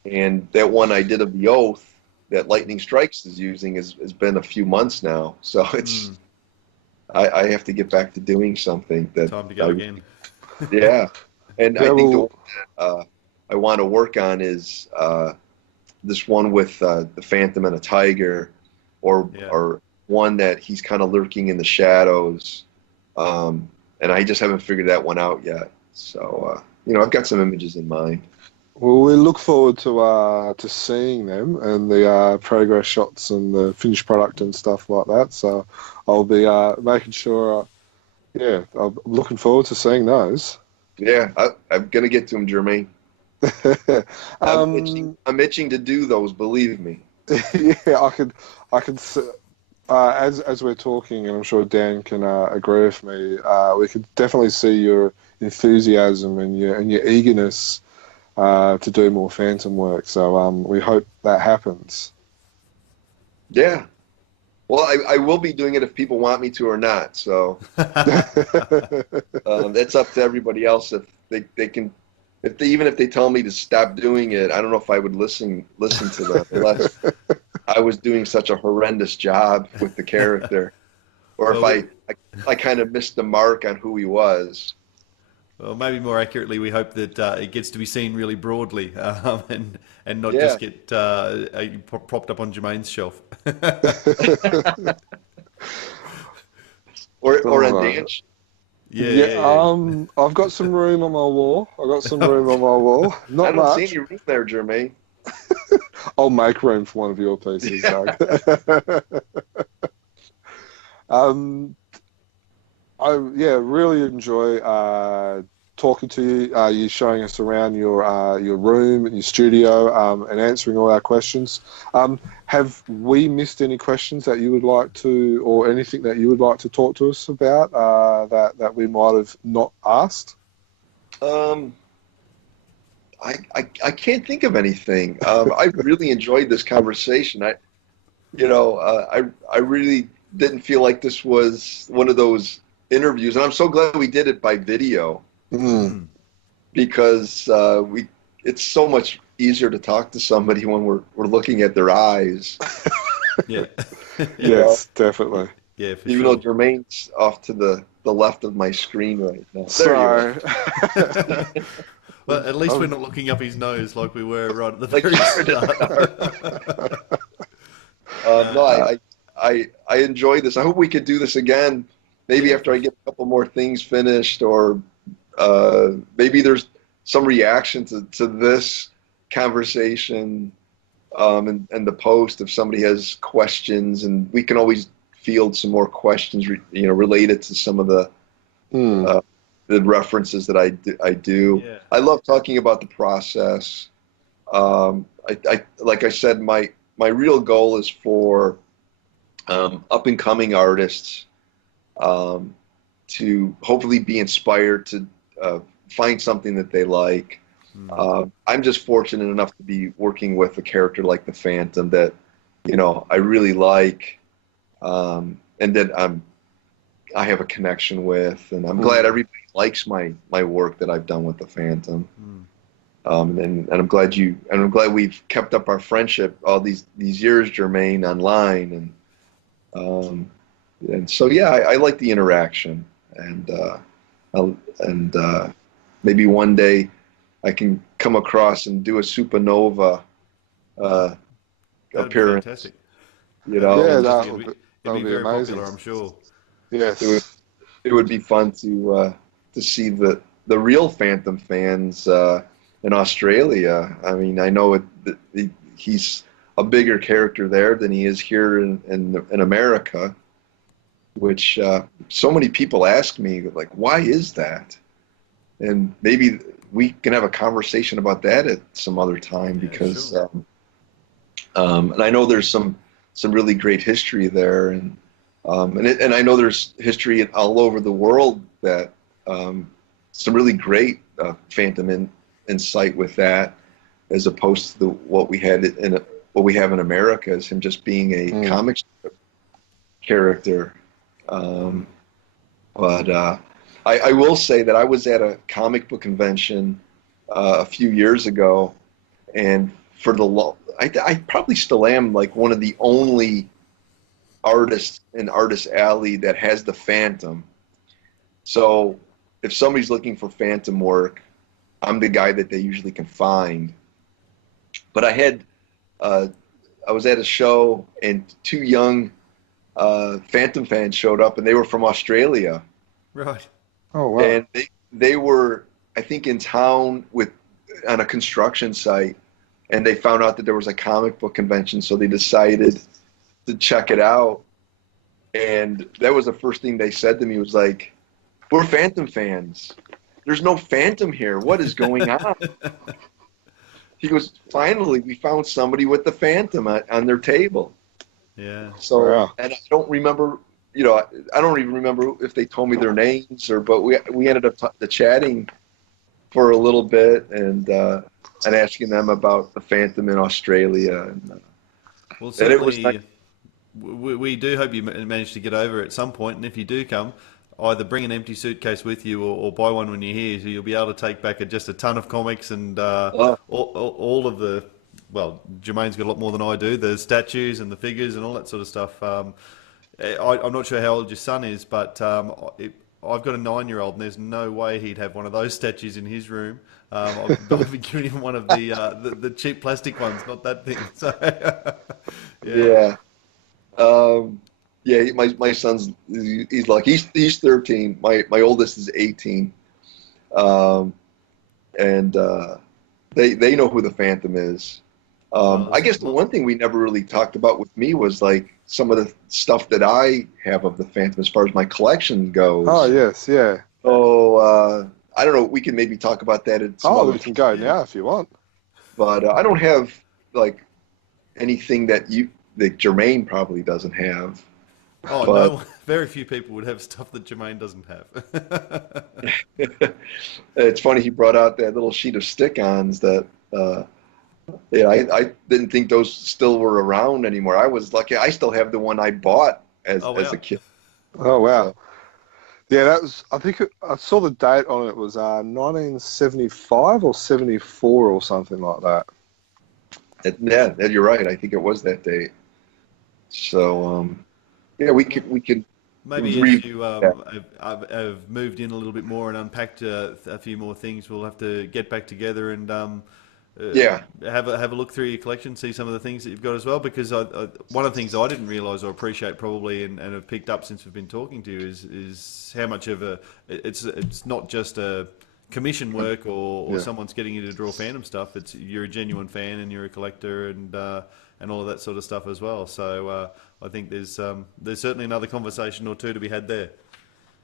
and that one I did of the Oath that Lightning Strikes is using has been a few months now. So it's I have to get back to doing something that Time to go again. Yeah, and Yeah, I think well, the one that I want to work on is this one with the Phantom and a tiger, or one that he's kind of lurking in the shadows, and I just haven't figured that one out yet. So I've got some images in mind. well, we look forward to seeing them and the progress shots and the finished product and stuff like that. So I'll be making sure. I'm looking forward to seeing those. Yeah, I'm gonna get to them, Jermaine. um, I'm itching to do those. Believe me. yeah, I could. As we're talking, and I'm sure Dan can agree with me, we could definitely see your enthusiasm and your eagerness to do more Phantom work. So we hope that happens. Yeah. Well, I will be doing it if people want me to or not. So that's up to everybody else. If they can, even if they tell me to stop doing it, I don't know if I would listen to them unless I was doing such a horrendous job with the character, or if I kind of missed the mark on who he was. Well, maybe more accurately, we hope that it gets to be seen really broadly, and not just get propped up on Jermaine's shelf. or on Dan's. Yeah. I've got some room on my wall. Not I don't much. see any room there, Jermaine. I'll make room for one of your pieces, Doug. I really enjoy talking to you. You showing us around your room and your studio, and answering all our questions. Have we missed any questions that you would like to, or anything that you would like to talk to us about that we might have not asked? I can't think of anything. I really enjoyed this conversation. I really didn't feel like this was one of those interviews, and I'm so glad we did it by video, because it's so much easier to talk to somebody when we're looking at their eyes. Yeah. Yes, definitely. Yeah, for Even sure. though Jermaine's off to the left of my screen right now. There So, you are. Well, at least we're not looking up his nose like we were right at the Like very start. No, I enjoyed this. I hope we could do this again. Maybe after I get a couple more things finished, or maybe there's some reaction to this conversation, and the post if somebody has questions, and we can always field some more questions, related to some of the references that I do. Yeah. I love talking about the process. Like I said, my real goal is for up and coming artists to hopefully be inspired to find something that they like. I'm just fortunate enough to be working with a character like the Phantom that I really like, and that I have a connection with, and I'm glad everybody likes my work that I've done with the Phantom. And I'm glad we've kept up our friendship all these years, Jermaine, online, and so I like the interaction, and maybe one day I can come across and do a supernova appearance. Fantastic. that It'd would be be very amazing. popular, I'm sure. Yes. It would be fun to see the real Phantom fans in Australia. I mean, I know he's a bigger character there than he is here in America, which so many people ask me, like, why is that? and maybe we can have a conversation about that at some other time Yeah, because, sure. and I know there's some really great history there, and I know there's history all over the world that some really great phantom insight with that, as opposed to what we had what we have in America as him just being a comic strip character. But I will say that I was at a comic book convention a few years ago, and for I probably still am like one of the only artists in Artist Alley that has the Phantom. So if somebody's looking for Phantom work, I'm the guy that they usually can find. But I was at a show, and two young Phantom fans showed up, and they were from Australia. Right. Oh, wow. And they were, I think, in town on a construction site, and they found out that there was a comic book convention, so they decided to check it out. And that was the first thing they said to me was like, "We're Phantom fans. There's no Phantom here. What is going on?" He goes, "Finally, we found somebody with the Phantom on their table." Yeah. So, Wow. and I don't remember, I don't even remember if they told me their names but we ended up chatting for a little bit and asking them about the Phantom in Australia. Well, And it was certainly, we do hope you manage to get over at some point, and if you do come, either bring an empty suitcase with you or buy one when you're here, so you'll be able to take back just a ton of comics and all of the, well, Jermaine's got a lot more than I do, the statues and the figures and all that sort of stuff. I'm not sure how old your son is, but I've got a 9-year-old, and there's no way he'd have one of those statues in his room. I've been giving him one of the cheap plastic ones, not that thing. So, yeah. Yeah, my son's he's 13. My oldest is 18. And they know who the Phantom is. I guess the one thing we never really talked about with me was like some of the stuff that I have of the Phantom as far as my collection goes. Oh, yes, yeah. So I don't know. We can maybe talk about that at some other We can go now if you want. But I don't have like anything that Jermaine probably doesn't have. Oh, But no, very few people would have stuff that Jermaine doesn't have. it's funny he brought out that little sheet of stick-ons that I didn't think those still were around anymore. I was lucky. I still have the one I bought as Oh, as wow. a kid. Oh, wow. Yeah, that was, I think I saw the date on it, was 1975 or 74 or something like that. Yeah, you're right. I think it was that date. So yeah, we could Maybe re as you have moved in a little bit more and unpacked a few more things, we'll have to get back together and yeah. have a look through your collection, see some of the things that you've got as well. Because one of the things I didn't realise or appreciate probably and have picked up since we've been talking to you is how much of it's not just a commission work or Yeah. someone's getting you to draw Phantom stuff. It's you're a genuine fan and you're a collector and all of that sort of stuff as well. So I think there's certainly another conversation or two to be had there.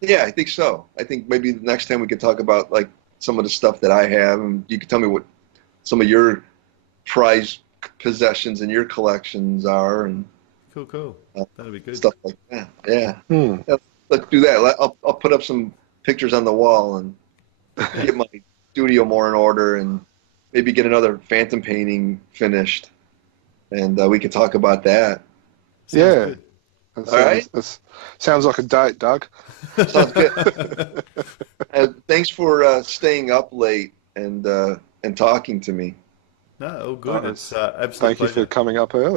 Yeah, I think so. I think maybe the next time we could talk about like some of the stuff that I have, and you could tell me what some of your prized possessions in your collections are, and Cool. That'll be good. stuff like that. Yeah. Hmm. Yeah, let's do that. I'll put up some pictures on the wall and get my studio more in order, and maybe get another Phantom painting finished, and we could talk about that. Sounds Yeah. good. That All right. sounds like a date, Doug. Sounds good. Thanks for staying up late and talking to me. No, all good. Oh, It's absolute Thank you pleasure. for coming up early.